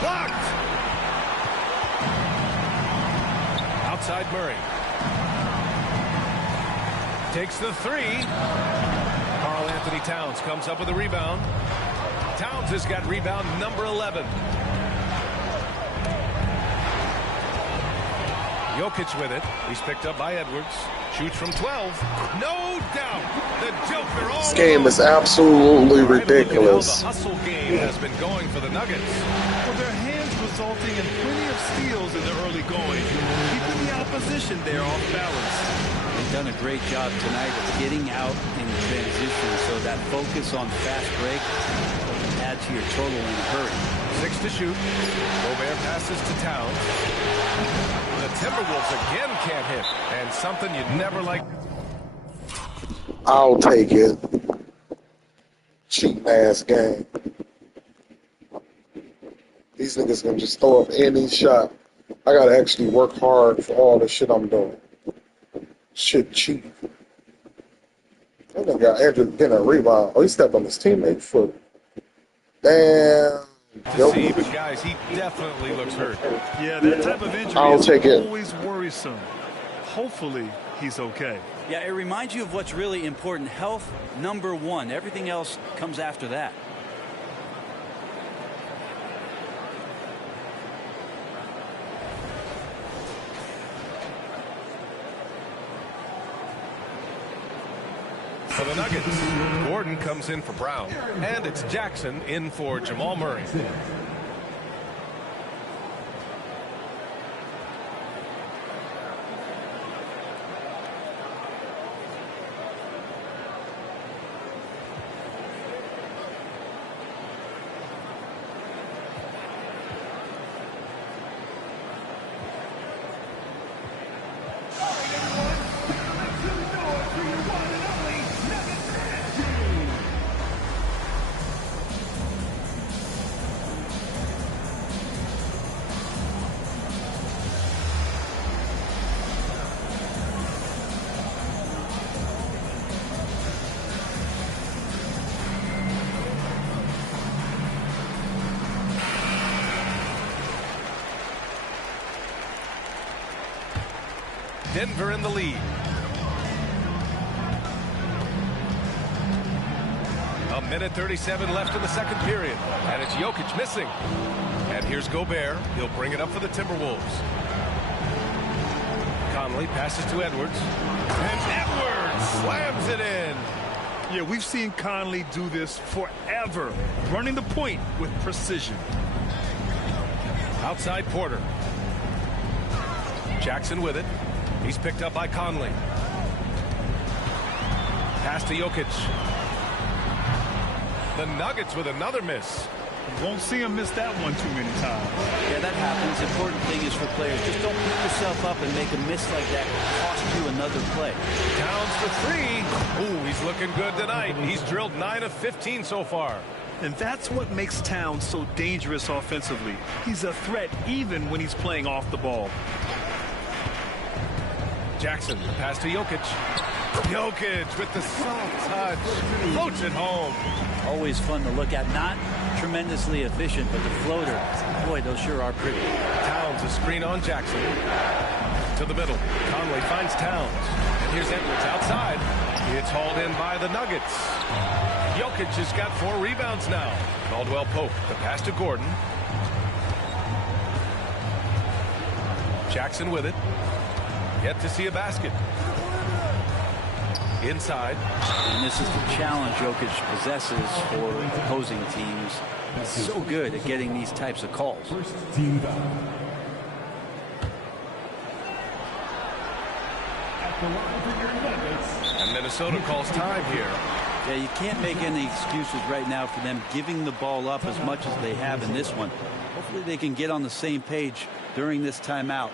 Blocked. Outside Murray. Takes the 3. Karl Anthony Towns comes up with a rebound. Towns has got rebound number 11. Jokic with it. He's picked up by Edwards. Shoots from 12. No doubt. The Joker all This game is absolutely ridiculous. The hustle game has been going for the Nuggets. Well, their hands resulting in plenty of steals in the early going, keeping the opposition there off balance. done a great job tonight of getting out in transition, so that focus on fast break will add to your total in a hurry. 6 to shoot. Gobert passes to Towns. The Timberwolves again can't hit, and something you'd never like. I'll take it. Cheating ass game. These niggas gonna just throw up any shot. I gotta actually work hard for all the shit I'm doing. Shit cheap. That nigga got Andrew getting a rebound. Oh, he stepped on his teammate's foot. Damn. To see, but guys, he definitely looks hurt. Yeah, that type of injury I'll is take it. always worrisome. Hopefully, he's okay. Yeah, it reminds you of what's really important. Health, number one. Everything else comes after that. For the Nuggets, Gordon comes in for Brown, and it's Jackson in for Jamal Murray. Denver in the lead. A minute 37 left in the second period, and it's Jokic missing. And here's Gobert. He'll bring it up for the Timberwolves. Conley passes to Edwards, and Edwards slams it in. Yeah, we've seen Conley do this forever, running the point with precision. Outside Porter. Jackson with it. He's picked up by Conley. Pass to Jokic. The Nuggets with another miss. Won't see him miss that one too many times. Yeah, that happens. Important thing is for players, just don't pick yourself up and make a miss like that. Cost you another play. Towns for three. Ooh, he's looking good tonight. He's drilled 9 of 15 so far. And that's what makes Towns so dangerous offensively. He's a threat even when he's playing off the ball. Jackson, pass to Jokic. Jokic with the soft touch. Floats it home. Always fun to look at. Not tremendously efficient, but the floater, boy, those sure are pretty. Towns, a screen on Jackson. To the middle. Conley finds Towns. And here's Edwards outside. It's hauled in by the Nuggets. Jokic has got 4 rebounds now. Caldwell Pope, the pass to Gordon. Jackson with it. Yet to see a basket. Inside. And this is the challenge Jokic possesses for opposing teams. He's so good at getting these types of calls. And Minnesota calls time here. Yeah, you can't make any excuses right now for them giving the ball up as much as they have in this one. Hopefully they can get on the same page during this timeout.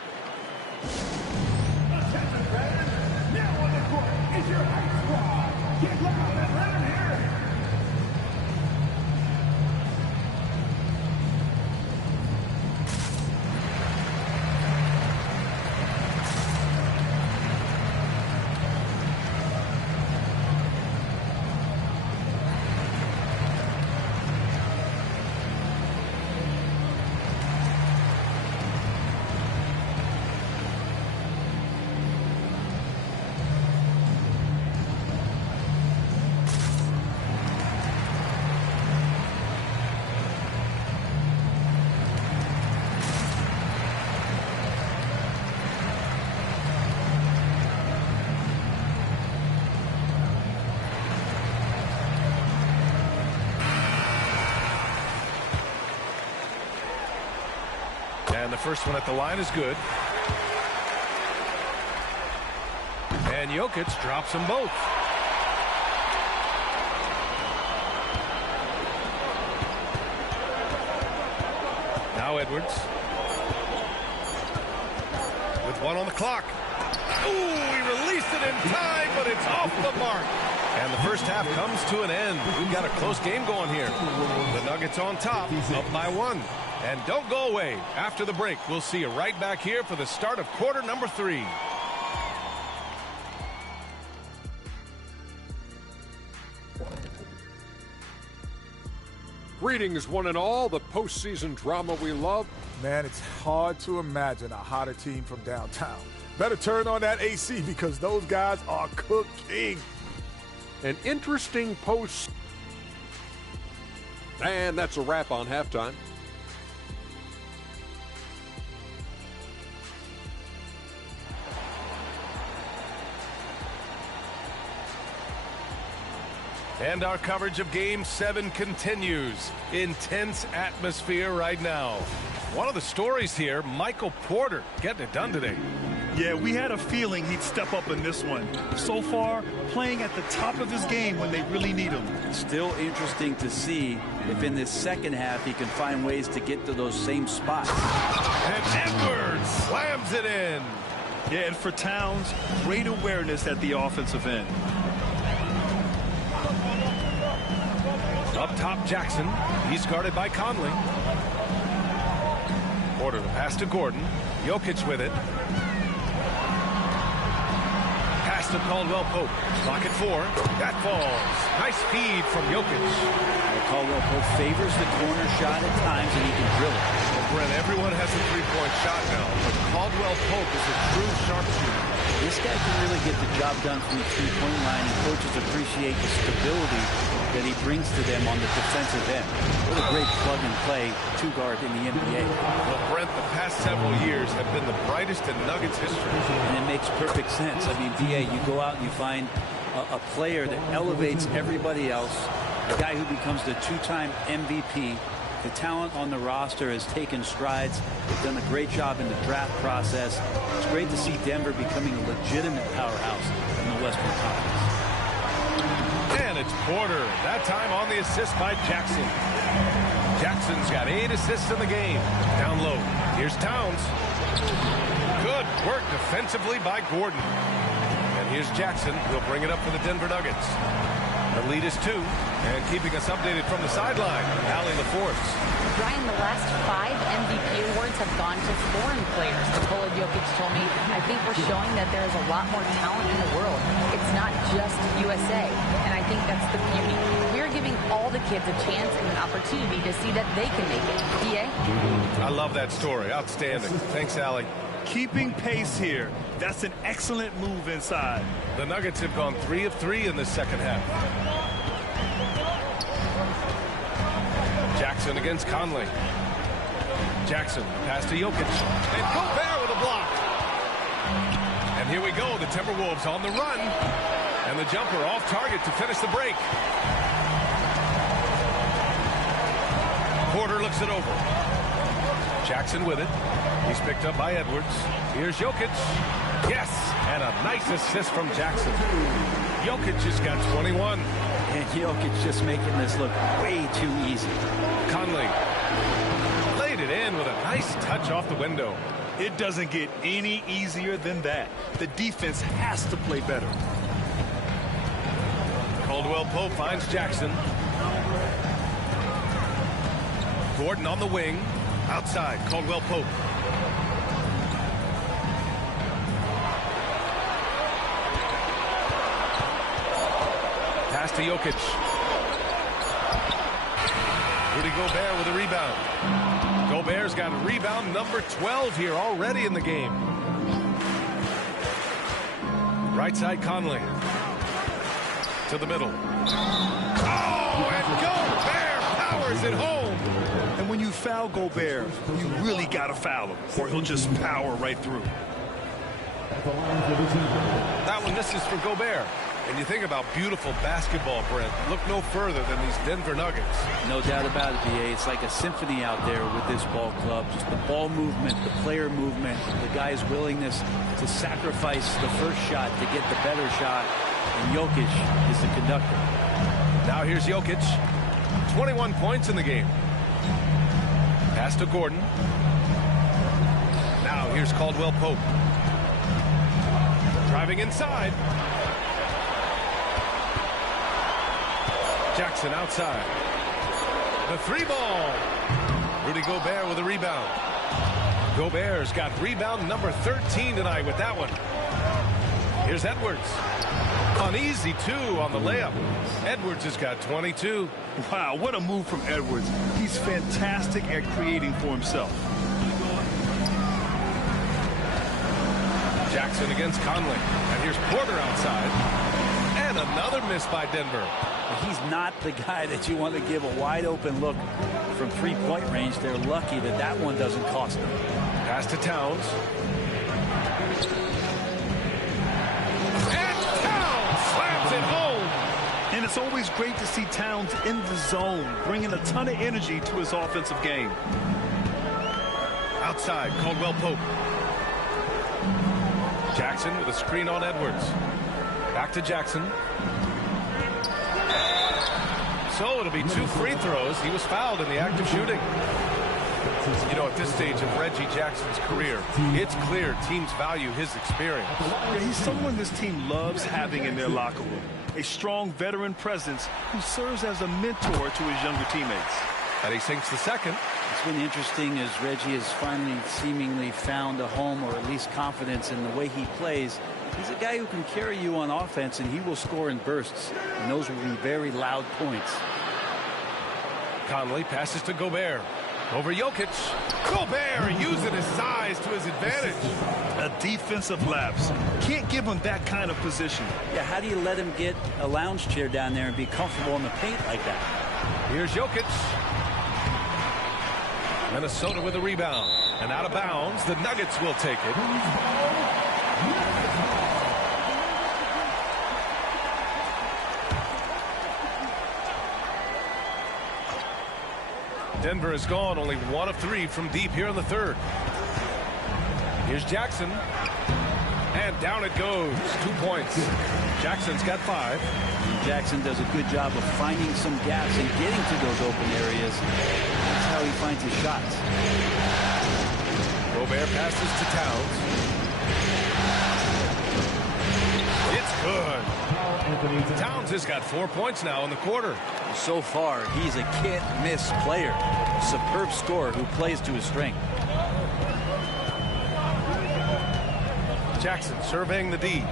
And the first one at the line is good. And And Jokic drops them both. Now Edwards. With 1 on the clock. Ooh, he released it in time, but it's off the mark. And the first half comes to an end. We've got a close game going here. The Nuggets on top, up by 1. And don't go away. After the break, we'll see you right back here for the start of quarter number 3. Greetings, one and all. The postseason drama we love. Man, it's hard to imagine a hotter team from downtown. Better turn on that AC because those guys are cooking. An interesting post. And that's a wrap on halftime. And our coverage of Game 7 continues. Intense atmosphere right now. One of the stories here, Michael Porter getting it done today. Yeah, we had a feeling he'd step up in this one. So far, playing at the top of his game when they really need him. Still interesting to see if in this second half he can find ways to get to those same spots. And Edwards slams it in. Yeah, and for Towns, great awareness at the offensive end. Up top, Jackson. He's guarded by Conley. Porter the pass to Gordon. Jokic with it. Pass to Caldwell Pope. Clock at 4. That falls. Nice feed from Jokic. Caldwell Pope favors the corner shot at times, and he can drill it. Well, Brent, everyone has a three-point shot now, but Caldwell Pope is a true sharpshooter. This guy can really get the job done from the three-point line, and coaches appreciate the stability that he brings to them on the defensive end. What a great plug-and-play two-guard in the NBA. Well, Brent, the past several years have been the brightest in Nuggets history. And it makes perfect sense. I mean, D.A., you go out and you find a player that elevates everybody else, a guy who becomes the two-time MVP. The talent on the roster has taken strides. They've done a great job in the draft process. It's great to see Denver becoming a legitimate powerhouse in the Western Conference. And it's Porter. That time on the assist by Jackson. Jackson's got 8 assists in the game. Down low. Here's Towns. Good work defensively by Gordon. And here's Jackson. He'll bring it up for the Denver Nuggets. The lead is 2. And keeping us updated from the sideline, Allie LaForce. Brian, the last 5 MVP awards have gone to foreign players. Nikola Jokic told me, I think we're showing that there is a lot more talent in the world. It's not just USA. And I think that's the beauty. We're giving all the kids a chance and an opportunity to see that they can make it. D.A.? I love that story. Outstanding. Thanks, Allie. Keeping pace here. That's an excellent move inside. The Nuggets have gone 3 of 3 in the second half. Jackson against Conley. Jackson, pass to Jokic. And Gobert with a block. And here we go, the Timberwolves on the run. And the jumper off target to finish the break. Porter looks it over. Jackson with it. He's picked up by Edwards. Here's Jokic. Yes, and a nice assist from Jackson. Jokic has got 21. And Jokic just making this look way too easy. Conley laid it in with a nice touch off the window. It doesn't get any easier than that. The defense has to play better. Caldwell Pope finds Jackson. Gordon on the wing. Outside, Caldwell Pope. Pass to Jokic. Rudy Gobert with a rebound. Gobert's got a rebound number 12 here already in the game. Right side, Conley. To the middle. Oh, and Gobert powers it home. And when you foul Gobert, you really got to foul him, or he'll just power right through. That one misses for Gobert. And you think about beautiful basketball, Brent. Look no further than these Denver Nuggets. No doubt about it, B.A. It's like a symphony out there with this ball club. Just the ball movement, the player movement, the guy's willingness to sacrifice the first shot to get the better shot. And Jokic is the conductor. Now here's Jokic. 21 points in the game. Pass to Gordon. Now here's Caldwell Pope. Driving inside. Jackson outside. The three ball. Rudy Gobert with a rebound. Gobert's got rebound number 13 tonight with that one. Here's Edwards. An easy two on the layup. Edwards has got 22. Wow, what a move from Edwards. He's fantastic at creating for himself. Jackson against Conley. And here's Porter outside. And another miss by Denver. He's not the guy that you want to give a wide open look from three-point range. They're lucky that that one doesn't cost them. Pass to Towns. And Towns slams it home. And it's always great to see Towns in the zone, bringing a ton of energy to his offensive game. Outside, Caldwell Pope. Jackson with a screen on Edwards. Back to Jackson. So it'll be 2 free throws. He was fouled in the act of shooting. You know, at this stage of Reggie Jackson's career, it's clear teams value his experience. Yeah, he's someone this team loves having in their locker room. A strong veteran presence who serves as a mentor to his younger teammates. And he sinks the second. It's been interesting as Reggie has finally seemingly found a home, or at least confidence in the way he plays. He's a guy who can carry you on offense, and he will score in bursts. And those will be very loud points. Conley passes to Gobert. Over Jokic. Gobert using his size to his advantage. A defensive lapse. Can't give him that kind of position. Yeah, how do you let him get a lounge chair down there and be comfortable in the paint like that? Here's Jokic. Minnesota with a rebound. And out of bounds, the Nuggets will take it. Denver has gone only 1 of 3 from deep here in the third. Here's Jackson. And down it goes. 2 points. Jackson's got 5. Jackson does a good job of finding some gaps and getting to those open areas. That's how he finds his shots. Gobert passes to Towns. It's good. Towns has got 4 points now in the quarter. So far, he's a can't-miss player. A superb scorer who plays to his strength. Jackson surveying the D.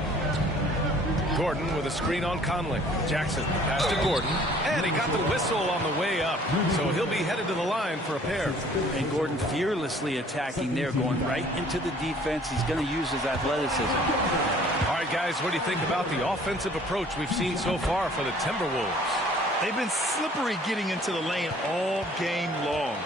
Gordon with a screen on Conley. Jackson pass to Gordon. And he got the whistle on the way up. So he'll be headed to the line for a pair. And Gordon fearlessly attacking there, going right into the defense. He's going to use his athleticism. All right, guys, what do you think about the offensive approach we've seen so far for the Timberwolves? They've been slippery getting into the lane all game long,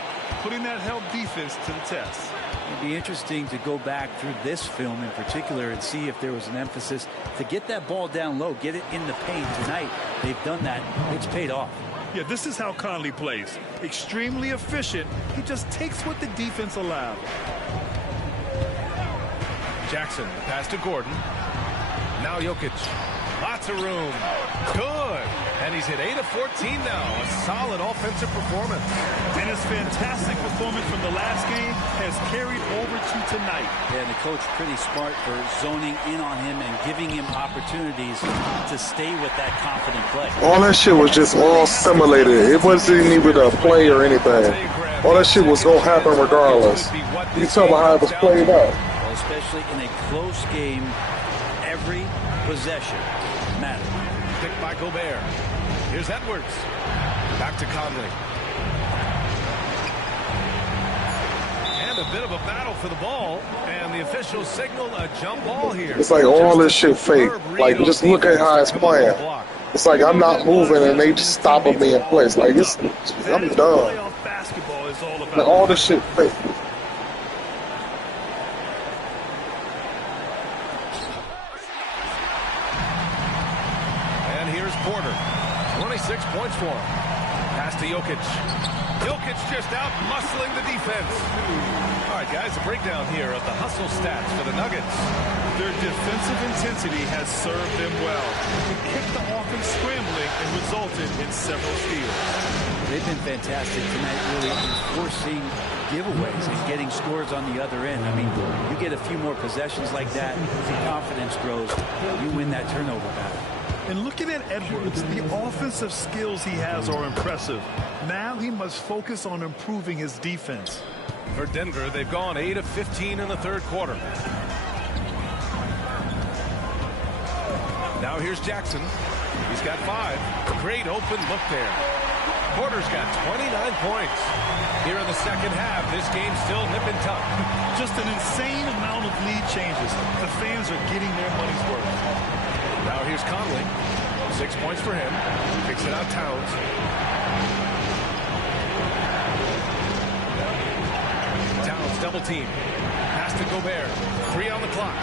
putting that help defense to the test. It'd be interesting to go back through this film in particular and see if there was an emphasis to get that ball down low, get it in the paint tonight. They've done that. It's paid off. Yeah, this is how Conley plays. Extremely efficient. He just takes what the defense allowed. Jackson, the pass to Gordon. Now Jokic. Lots of room. Good. And he's hit 8 of 14 now. A solid offensive performance. And his fantastic performance from the last game has carried over to tonight. Yeah, and the coach pretty smart for zoning in on him and giving him opportunities to stay with that confident play. All that shit was just all simulated. It wasn't even a play or anything. All that shit was going to happen regardless. You tell me how it was played out. Well, especially in a close game, every possession matters. Picked by Gobert. Here's Edwards. Back to Conley. And a bit of a battle for the ball. And the officials signal a jump ball here. It's like all this shit fake. Like, just look at how it's playing. It's like I'm not moving and they just stopping me in place. Like, I'm done. Like, all this shit fake. for him. Pass to Jokic. Jokic just out muscling the defense. All right, guys, a breakdown here of the hustle stats for the Nuggets. Their defensive intensity has served them well. It kept the offense scrambling and resulted in several steals. They've been fantastic tonight, really enforcing giveaways and getting scores on the other end. I mean, you get a few more possessions like that, confidence grows, you win that turnover battle. And looking at Edwards, the offensive skills he has are impressive. Now he must focus on improving his defense. For Denver, they've gone 8 of 15 in the third quarter. Now here's Jackson. He's got 5. Great open look there. Porter's got 29 points. Here in the second half, this game's still nip and tuck. Just an insane amount of lead changes. The fans are getting their money's worth. Now here's Conley. 6 points for him. Kicks it out Towns. Towns double team. Pass to Gobert. 3 on the clock.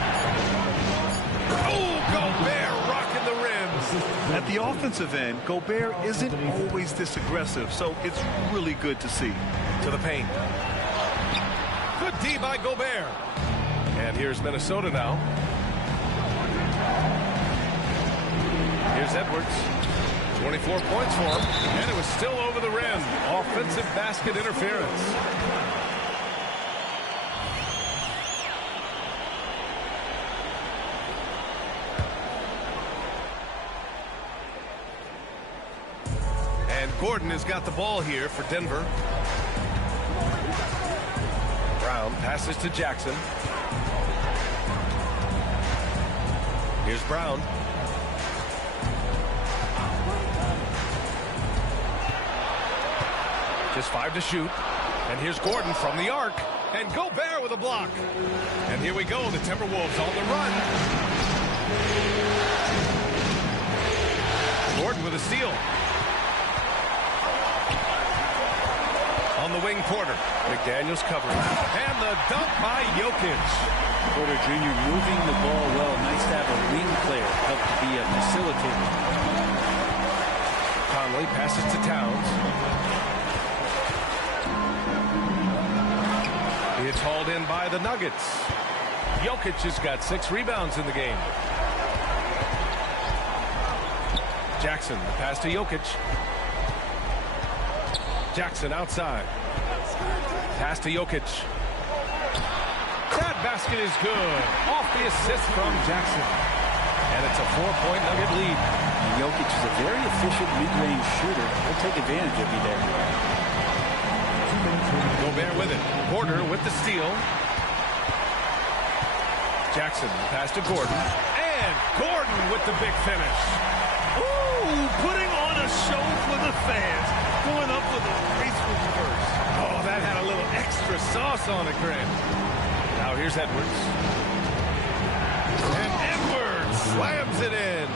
Oh, Gobert rocking the rims. At the offensive end, Gobert isn't always this aggressive, so it's really good to see. To the paint. Good D by Gobert. And here's Minnesota now. Here's Edwards. 24 points for him. And it was still over the rim. Offensive basket interference. And Gordon has got the ball here for Denver. Brown passes to Jackson. Here's Brown. Just 5 to shoot. And here's Gordon from the arc. And Gobert with a block. And here we go. The Timberwolves on the run. Gordon with a steal. On the wing, Porter. McDaniels covering. And the dunk by Jokic. Porter Jr. moving the ball well. Nice to have a wing player help to be a facilitator. Conley passes to Towns. It's hauled in by the Nuggets. Jokic has got 6 rebounds in the game. Jackson, the pass to Jokic. Jackson outside. Pass to Jokic. That basket is good. Off the assist from Jackson. And it's a 4-point Nugget lead. And Jokic is a very efficient mid-range shooter. He'll take advantage of you there. Gobert with it. Porter with the steal. Jackson, the pass to Gordon. And Gordon with the big finish. Ooh, putting on a show for the fans. Going up with a graceful reverse. Oh, that had a little extra sauce on it, Grant. Now here's Edwards. And Edwards slams it in.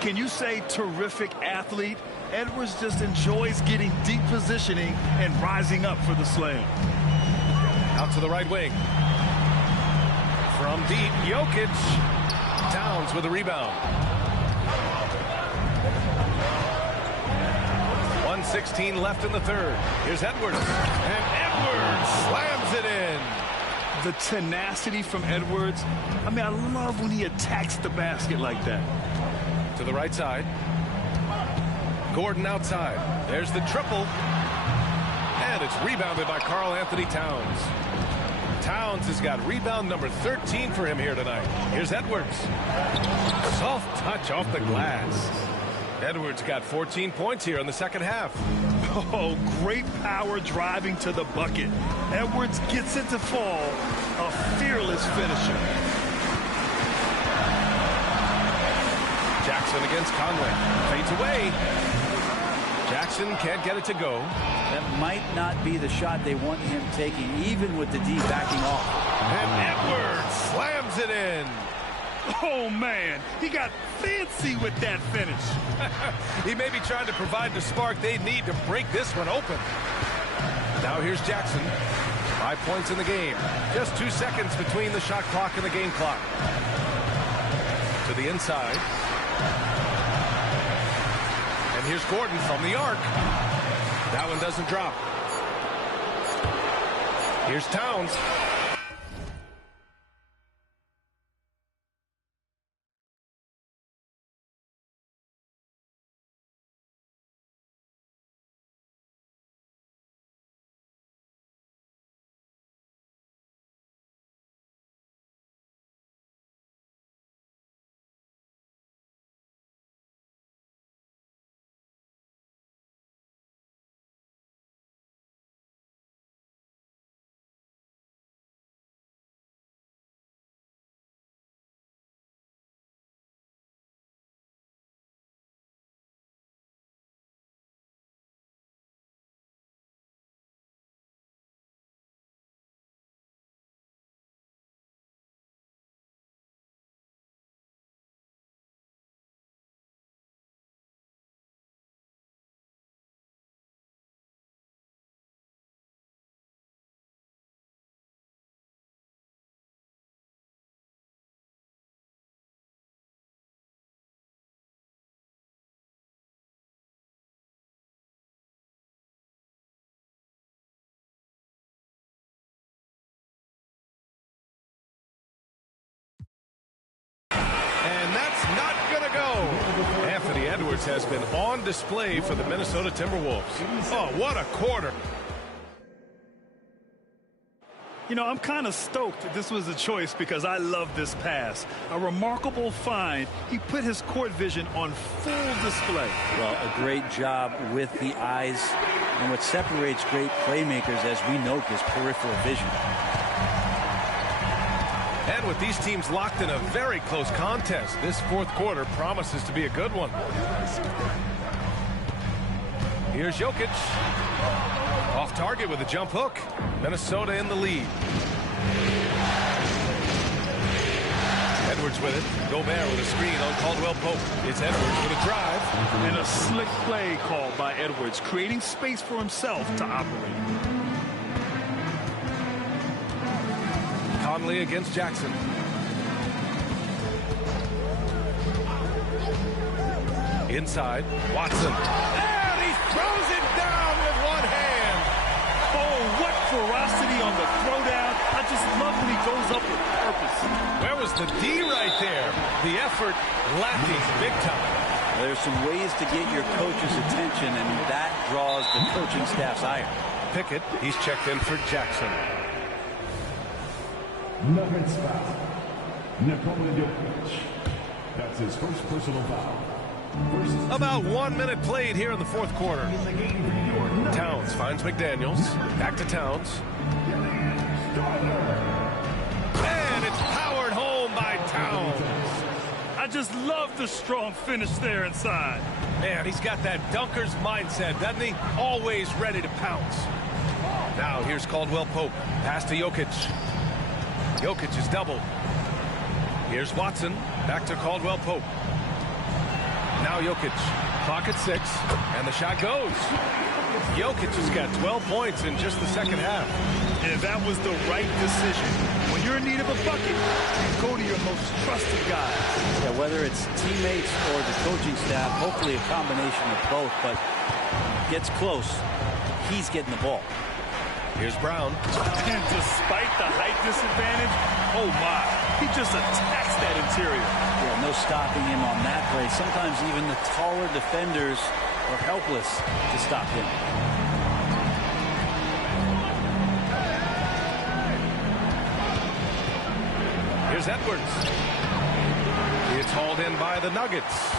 Can you say terrific athlete? Edwards just enjoys getting deep positioning and rising up for the slam. Out to the right wing. From deep, Jokic. Towns with a rebound. 1:16 left in the third. Here's Edwards. And Edwards slams it in. The tenacity from Edwards. I mean, I love when he attacks the basket like that. To the right side. Gordon outside. There's the triple. And it's rebounded by Karl Anthony Towns. Towns has got rebound number 13 for him here tonight. Here's Edwards. Soft touch off the glass. Edwards got 14 points here in the second half. Oh, great power driving to the bucket. Edwards gets it to fall. A fearless finisher. Jackson against Conley. Fades away. Jackson can't get it to go. That might not be the shot they want him taking, even with the D backing off. And Edwards slams it in. Oh, man. He got fancy with that finish. He may be trying to provide the spark they need to break this one open. Now here's Jackson. 5 points in the game. Just 2 seconds between the shot clock and the game clock. To the inside. And here's Gordon from the arc. That one doesn't drop. Here's Towns. And that's not going to go. Anthony Edwards has been on display for the Minnesota Timberwolves. Oh, what a quarter. You know, I'm kind of stoked that this was a choice because I love this pass. A remarkable find. He put his court vision on full display. Well, a great job with the eyes. And what separates great playmakers, as we note, is peripheral vision. And with these teams locked in a very close contest, this fourth quarter promises to be a good one. Here's Jokic. Off target with a jump hook. Minnesota in the lead. Edwards with it. Gobert with a screen on Caldwell Pope. It's Edwards with a drive. And a slick play called by Edwards, creating space for himself to operate. Conley against Jackson. Inside, Watson. And he throws it down with one hand. Oh, what ferocity on the throwdown. I just love when he goes up with purpose. Where was the D right there? The effort lacking big time. There's some ways to get your coach's attention, and that draws the coaching staff's ire. Pickett, he's checked in for Jackson. Nuggets foul. Nikola Jokic. That's his first personal foul. About 1 minute played here in the fourth quarter. Towns finds McDaniels. Back to Towns. And it's powered home by Towns. I just love the strong finish there inside. Man, he's got that dunker's mindset, doesn't he? Always ready to pounce. Now here's Caldwell Pope. Pass to Jokic. Jokic is doubled. Here's Watson. Back to Caldwell Pope. Now Jokic. Pocket 6. And the shot goes. Jokic has got 12 points in just the second half. And that was the right decision. When you're in need of a bucket, go to your most trusted guys. Yeah, whether it's teammates or the coaching staff, hopefully a combination of both, but gets close. He's getting the ball. Here's Brown. And despite the height disadvantage, oh my, he just attacks that interior. Yeah, no stopping him on that play. Sometimes even the taller defenders are helpless to stop him. Here's Edwards. It's hauled in by the Nuggets.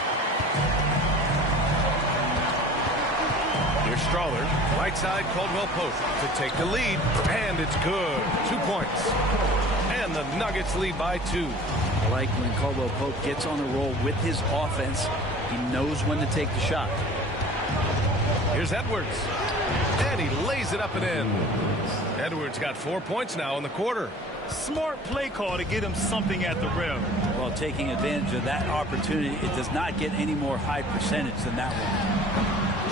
Here's Strawler. Right side, Caldwell Pope to take the lead. And it's good. 2 points. And the Nuggets lead by 2. I like when Caldwell Pope gets on the roll with his offense. He knows when to take the shot. Here's Edwards. And he lays it up and in. Edwards got 4 points now in the quarter. Smart play call to get him something at the rim. Well, taking advantage of that opportunity, it does not get any more high percentage than that one.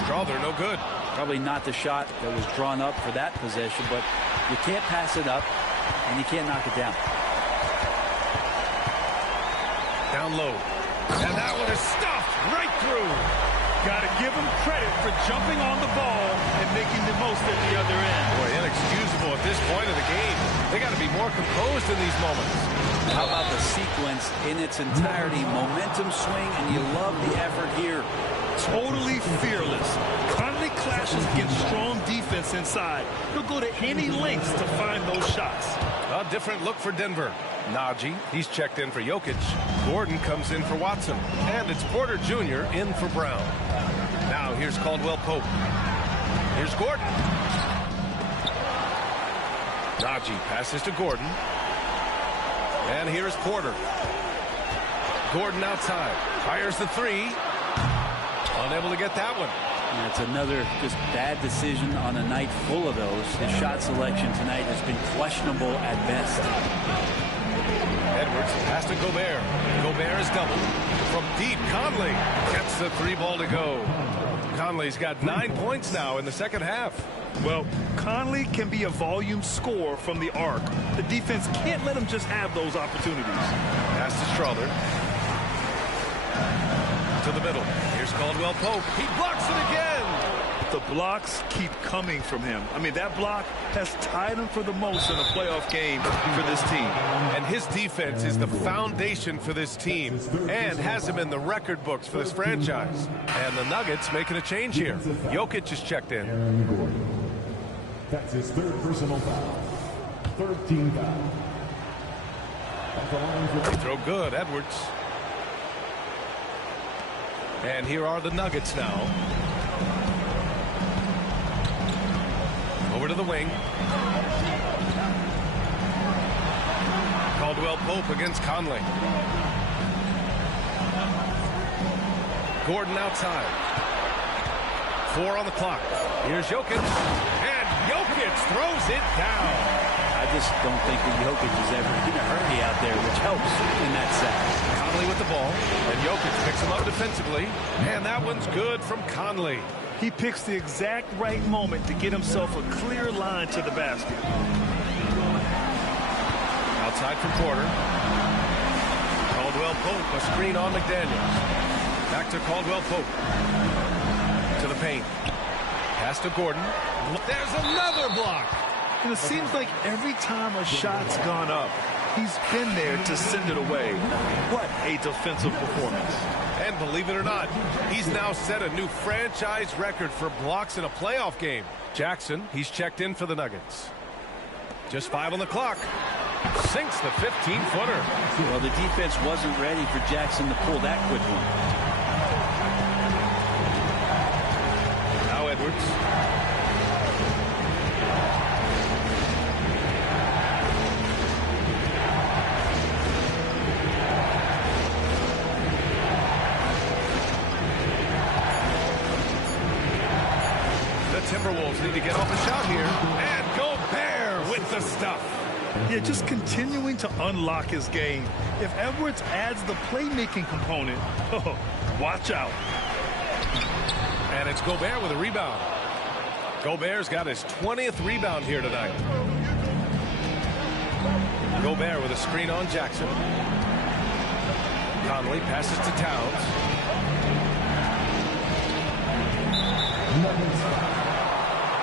Strawler, no good. Probably not the shot that was drawn up for that possession, but you can't pass it up, and you can't knock it down. Down low. And that one is stuffed right through. Got to give him credit for jumping on the ball and making the most at the other end. Boy, inexcusable at this point of the game. They got to be more composed in these moments. How about the sequence in its entirety? Momentum swing, and you love the effort here. Totally fearless. Conley clashes against strong defense inside. He'll go to any lengths to find those shots. A different look for Denver. Najee, he's checked in for Jokic. Gordon comes in for Watson. And it's Porter Jr. in for Brown. Now here's Caldwell Pope. Here's Gordon. Najee passes to Gordon. And here's Porter. Gordon outside. Fires the three. Unable to get that one. And it's another just bad decision on a night full of those. His shot selection tonight has been questionable at best. Edwards pass to Gobert. Gobert is doubled. From deep, Conley gets the three ball to go. Conley's got 9 points now in the second half. Well, Conley can be a volume scorer from the arc. The defense can't let him just have those opportunities. Pass to Strother. To the middle. Here's Caldwell Pope. He blocks it again. The blocks keep coming from him. I mean, that block has tied him for the most in a playoff game for this team. And his defense is the foundation for this team and has him in the record books for this franchise. And the Nuggets making a change here. Jokic is checked in. Aaron Gordon. That's his third personal foul. Third team foul. At the line for They throw good. Edwards. And here are the Nuggets now. Over to the wing. Caldwell Pope against Conley. Gordon outside. 4 on the clock. Here's Jokic. And Jokic throws it down. I just don't think that Jokic is ever in a hurry out there, which helps in that sack. Conley with the ball. And Jokic picks him up defensively. And that one's good from Conley. He picks the exact right moment to get himself a clear line to the basket. Outside from Porter. Caldwell Pope, a screen on McDaniels. Back to Caldwell Pope. To the paint. Pass to Gordon. There's another block. And it seems like every time a shot's gone up, he's been there to send it away. What a defensive performance. And believe it or not, he's now set a new franchise record for blocks in a playoff game. Jackson, he's checked in for the Nuggets. Just 5 on the clock. Sinks the 15-footer. Well, the defense wasn't ready for Jackson to pull that quick one. Now Edwards. Timberwolves need to get off a shot here. And Gobert with the stuff. Yeah, just continuing to unlock his game. If Edwards adds the playmaking component, oh, watch out. And it's Gobert with a rebound. Gobert's got his 20th rebound here tonight. Gobert with a screen on Jackson. Conley passes to Towns.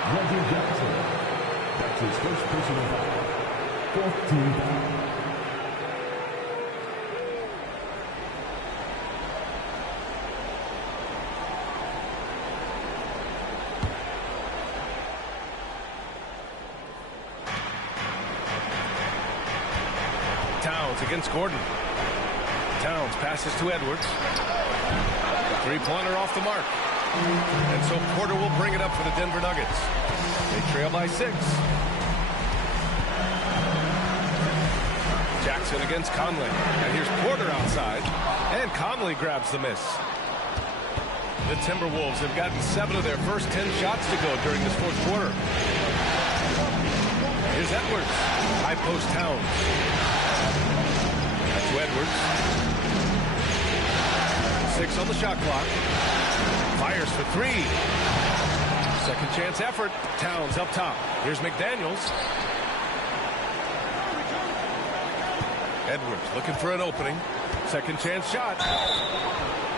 Reggie Jackson. That's his first personal foul. Fourth team foul. Towns against Gordon. Towns passes to Edwards. Three-pointer off the mark. And so Porter will bring it up for the Denver Nuggets. They trail by 6. Jackson against Conley. And here's Porter outside. And Conley grabs the miss. The Timberwolves have gotten 7 of their first 10 shots to go during this fourth quarter. Here's Edwards. High post Towns. Back to Edwards. 6 on the shot clock. Fires for 3. Second chance effort. Towns up top. Here's McDaniels. Edwards looking for an opening. Second chance shot.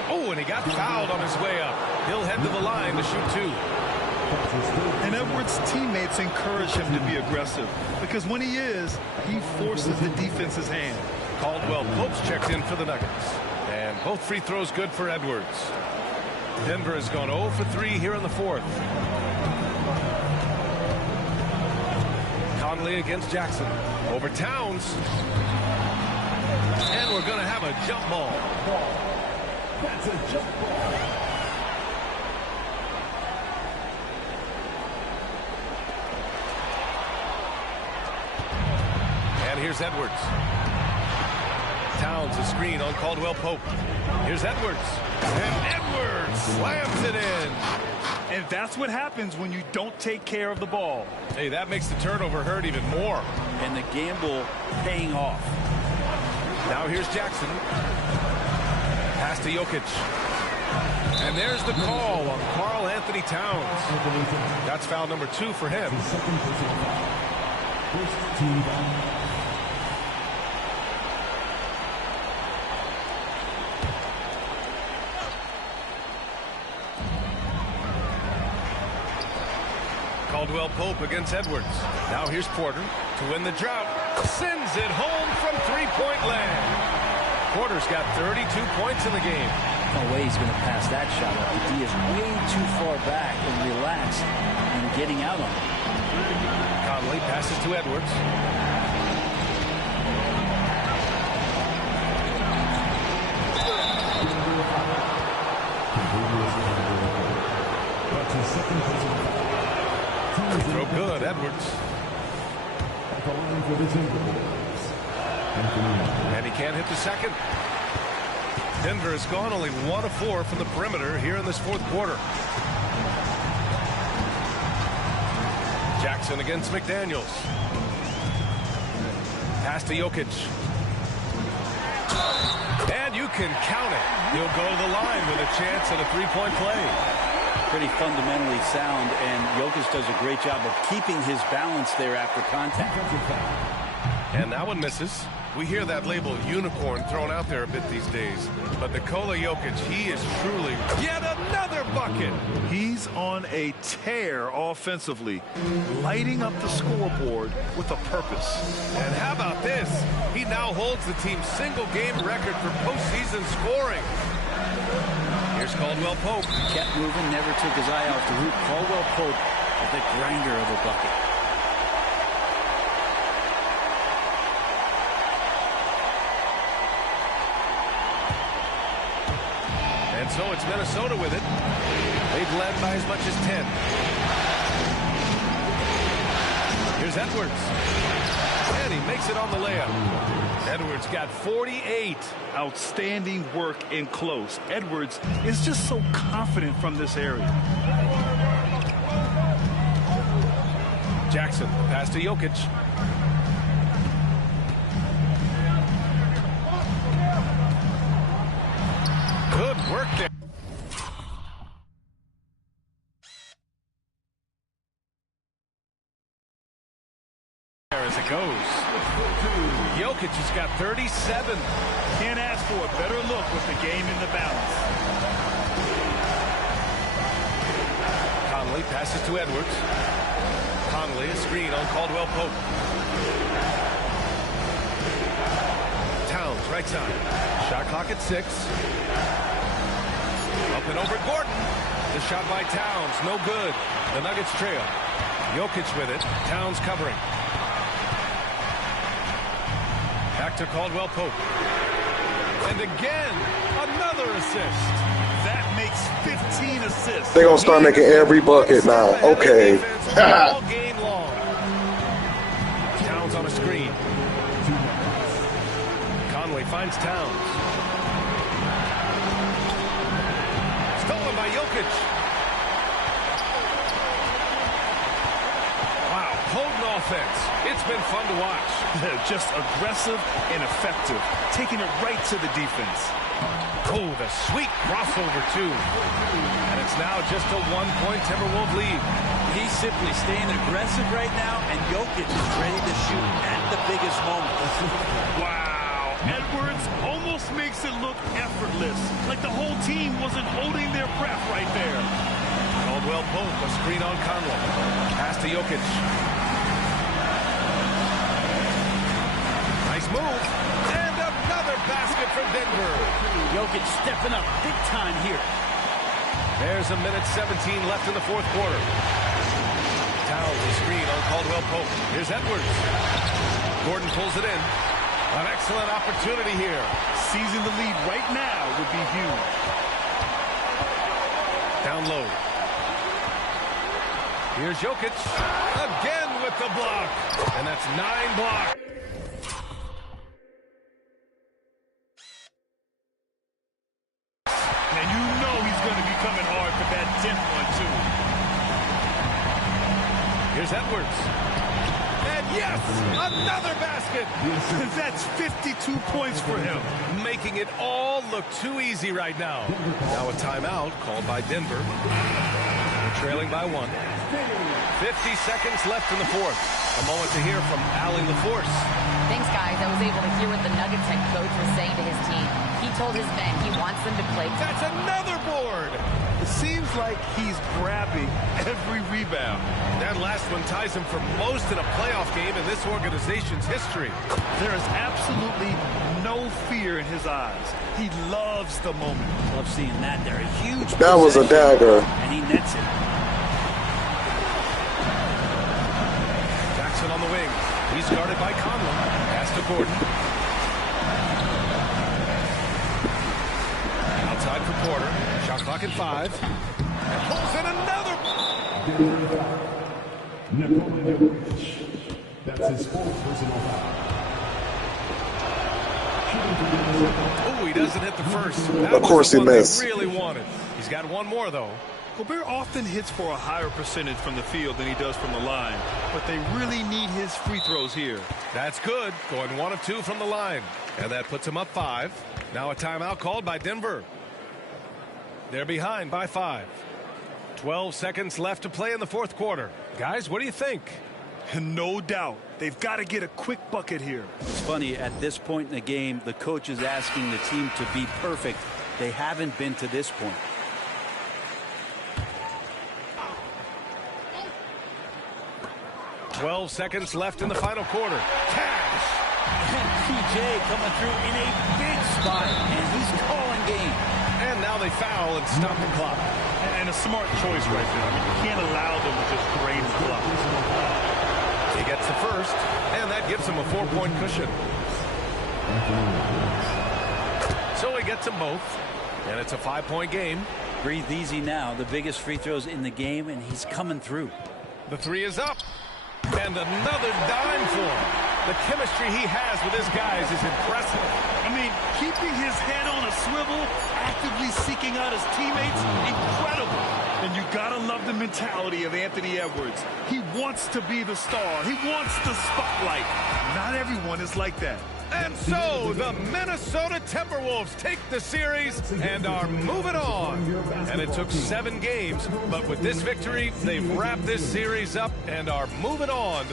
Oh, and he got fouled on his way up. He'll head to the line to shoot 2. And Edwards' teammates encourage him to be aggressive because when he is, he forces the defense's hand. Caldwell Pope's checked in for the Nuggets. And both free throws good for Edwards. Denver has gone 0 for 3 here in the 4th. Conley against Jackson. Over Towns. And we're going to have a jump ball. That's a jump ball. And here's Edwards. Towns a screen on Caldwell Pope. Here's Edwards. And Edwards slams it in. And that's what happens when you don't take care of the ball. Hey, that makes the turnover hurt even more. And the gamble paying off. Now here's Jackson. Pass to Jokic. And there's the call on Karl Anthony Towns. That's foul number 2 for him. First team foul. Caldwell Pope against Edwards. Now here's Porter to win the drought. Sends it home from three-point land. Porter's got 32 points in the game. No way he's going to pass that shot up. The D is way too far back and relaxed and getting out on it. Conley passes to Edwards. Throw good, Edwards. And he can't hit the second. Denver has gone only 1 of 4 from the perimeter here in this 4th quarter. Jackson against McDaniels. Pass to Jokic. And you can count it. He'll go to the line with a chance at a 3-point play. Pretty fundamentally sound, and Jokic does a great job of keeping his balance there after contact. And that one misses. We hear that label unicorn thrown out there a bit these days. But Nikola Jokic, he is truly yet another bucket. He's on a tear offensively, lighting up the scoreboard with a purpose. And how about this? He now holds the team's single-game record for postseason scoring. Here's Caldwell Pope. Kept moving, never took his eye off the hoop. Caldwell Pope is the grinder of a bucket. And so it's Minnesota with it. They've led by as much as 10. Here's Edwards. And he makes it on the layup. Edwards got 48. Outstanding work in close. Edwards is just so confident from this area. Jackson, pass to Jokic. Good work there. As it goes. Jokic has got 37. Can't ask for a better look with the game in the balance. Conley passes to Edwards. Conley, a screen on Caldwell Pope. Towns, right side. Shot clock at 6. Up and over Gordon. The shot by Towns, no good. The Nuggets trail. Jokic with it. Towns covering. Back to Caldwell Pope. And again, another assist. That makes 15 assists. They're going to start making every bucket now. Okay. All game long. Towns on a screen. Conley finds Towns. Stolen by Jokic. Wow, potent offense. It's been fun to watch. Just aggressive and effective, taking it right to the defense. Oh, the sweet crossover, too. And it's now just a 1-point Timberwolves lead. He's simply staying aggressive right now, and Jokic is ready to shoot at the biggest moment. Wow, Edwards almost makes it look effortless, like the whole team wasn't holding their breath right there. Caldwell Pope, a screen on Conley. Pass to Jokic. Nice move. And another basket for Denver. Jokic stepping up big time here. There's a minute 17 left in the fourth quarter. Towns a screen on Caldwell Pope. Here's Edwards. Gordon pulls it in. An excellent opportunity here. Seizing the lead right now would be huge. Down low. Here's Jokic. Again with the block. And that's 9 blocks. And you know he's going to be coming hard for that 10th one, too. Here's Edwards. And yes, another basket. That's 52 points for him. Making it all look too easy right now. Now a timeout called by Denver. They're trailing by 1. 50 seconds left in the fourth. A moment to hear from Allie LaForce. Thanks, guys. I was able to hear what the Nuggets head coach was saying to his team. He told his men he wants them to play. That's another board. It seems like he's grabbing every rebound. That last one ties him for most in a playoff game in this organization's history. There is absolutely no fear in his eyes. He loves the moment. Love seeing that there. A huge That was a dagger. And he nets it. Jackson on the wing. He's guarded by Conley. Pass to Gordon. Outside for Porter. Shot clock at 5. And pulls in another. Nikola Jokic. That's his 4th personal foul. Oh, he doesn't hit the first. Of course he missed. He really wanted. He's got one more, though. Gobert often hits for a higher percentage from the field than he does from the line, but they really need his free throws here. That's good. Going 1 of 2 from the line. And that puts him up 5. Now a timeout called by Denver. They're behind by 5. 12 seconds left to play in the fourth quarter. Guys, what do you think? No doubt. They've got to get a quick bucket here. It's funny, at this point in the game, the coach is asking the team to be perfect. They haven't been to this point. "12 seconds left in the final quarter. Cash! And PJ coming through in a big spot, and he's calling game. And now they foul and stop the clock. And a smart choice right there. I mean, you can't allow them to just drain the clock. He gets the first, and that gives him a 4-point cushion. So he gets them both, and it's a 5-point game. Breathe easy now. The biggest free throws in the game, and he's coming through. The 3 is up. And another dime for him. The chemistry he has with his guys is impressive. I mean, keeping his head on a swivel, actively seeking out his teammates, incredible. And you gotta love the mentality of Anthony Edwards. He wants to be the star. He wants the spotlight. Not everyone is like that. And so the Minnesota Timberwolves take the series and are moving on. And it took 7 games, but with this victory, they've wrapped this series up and are moving on.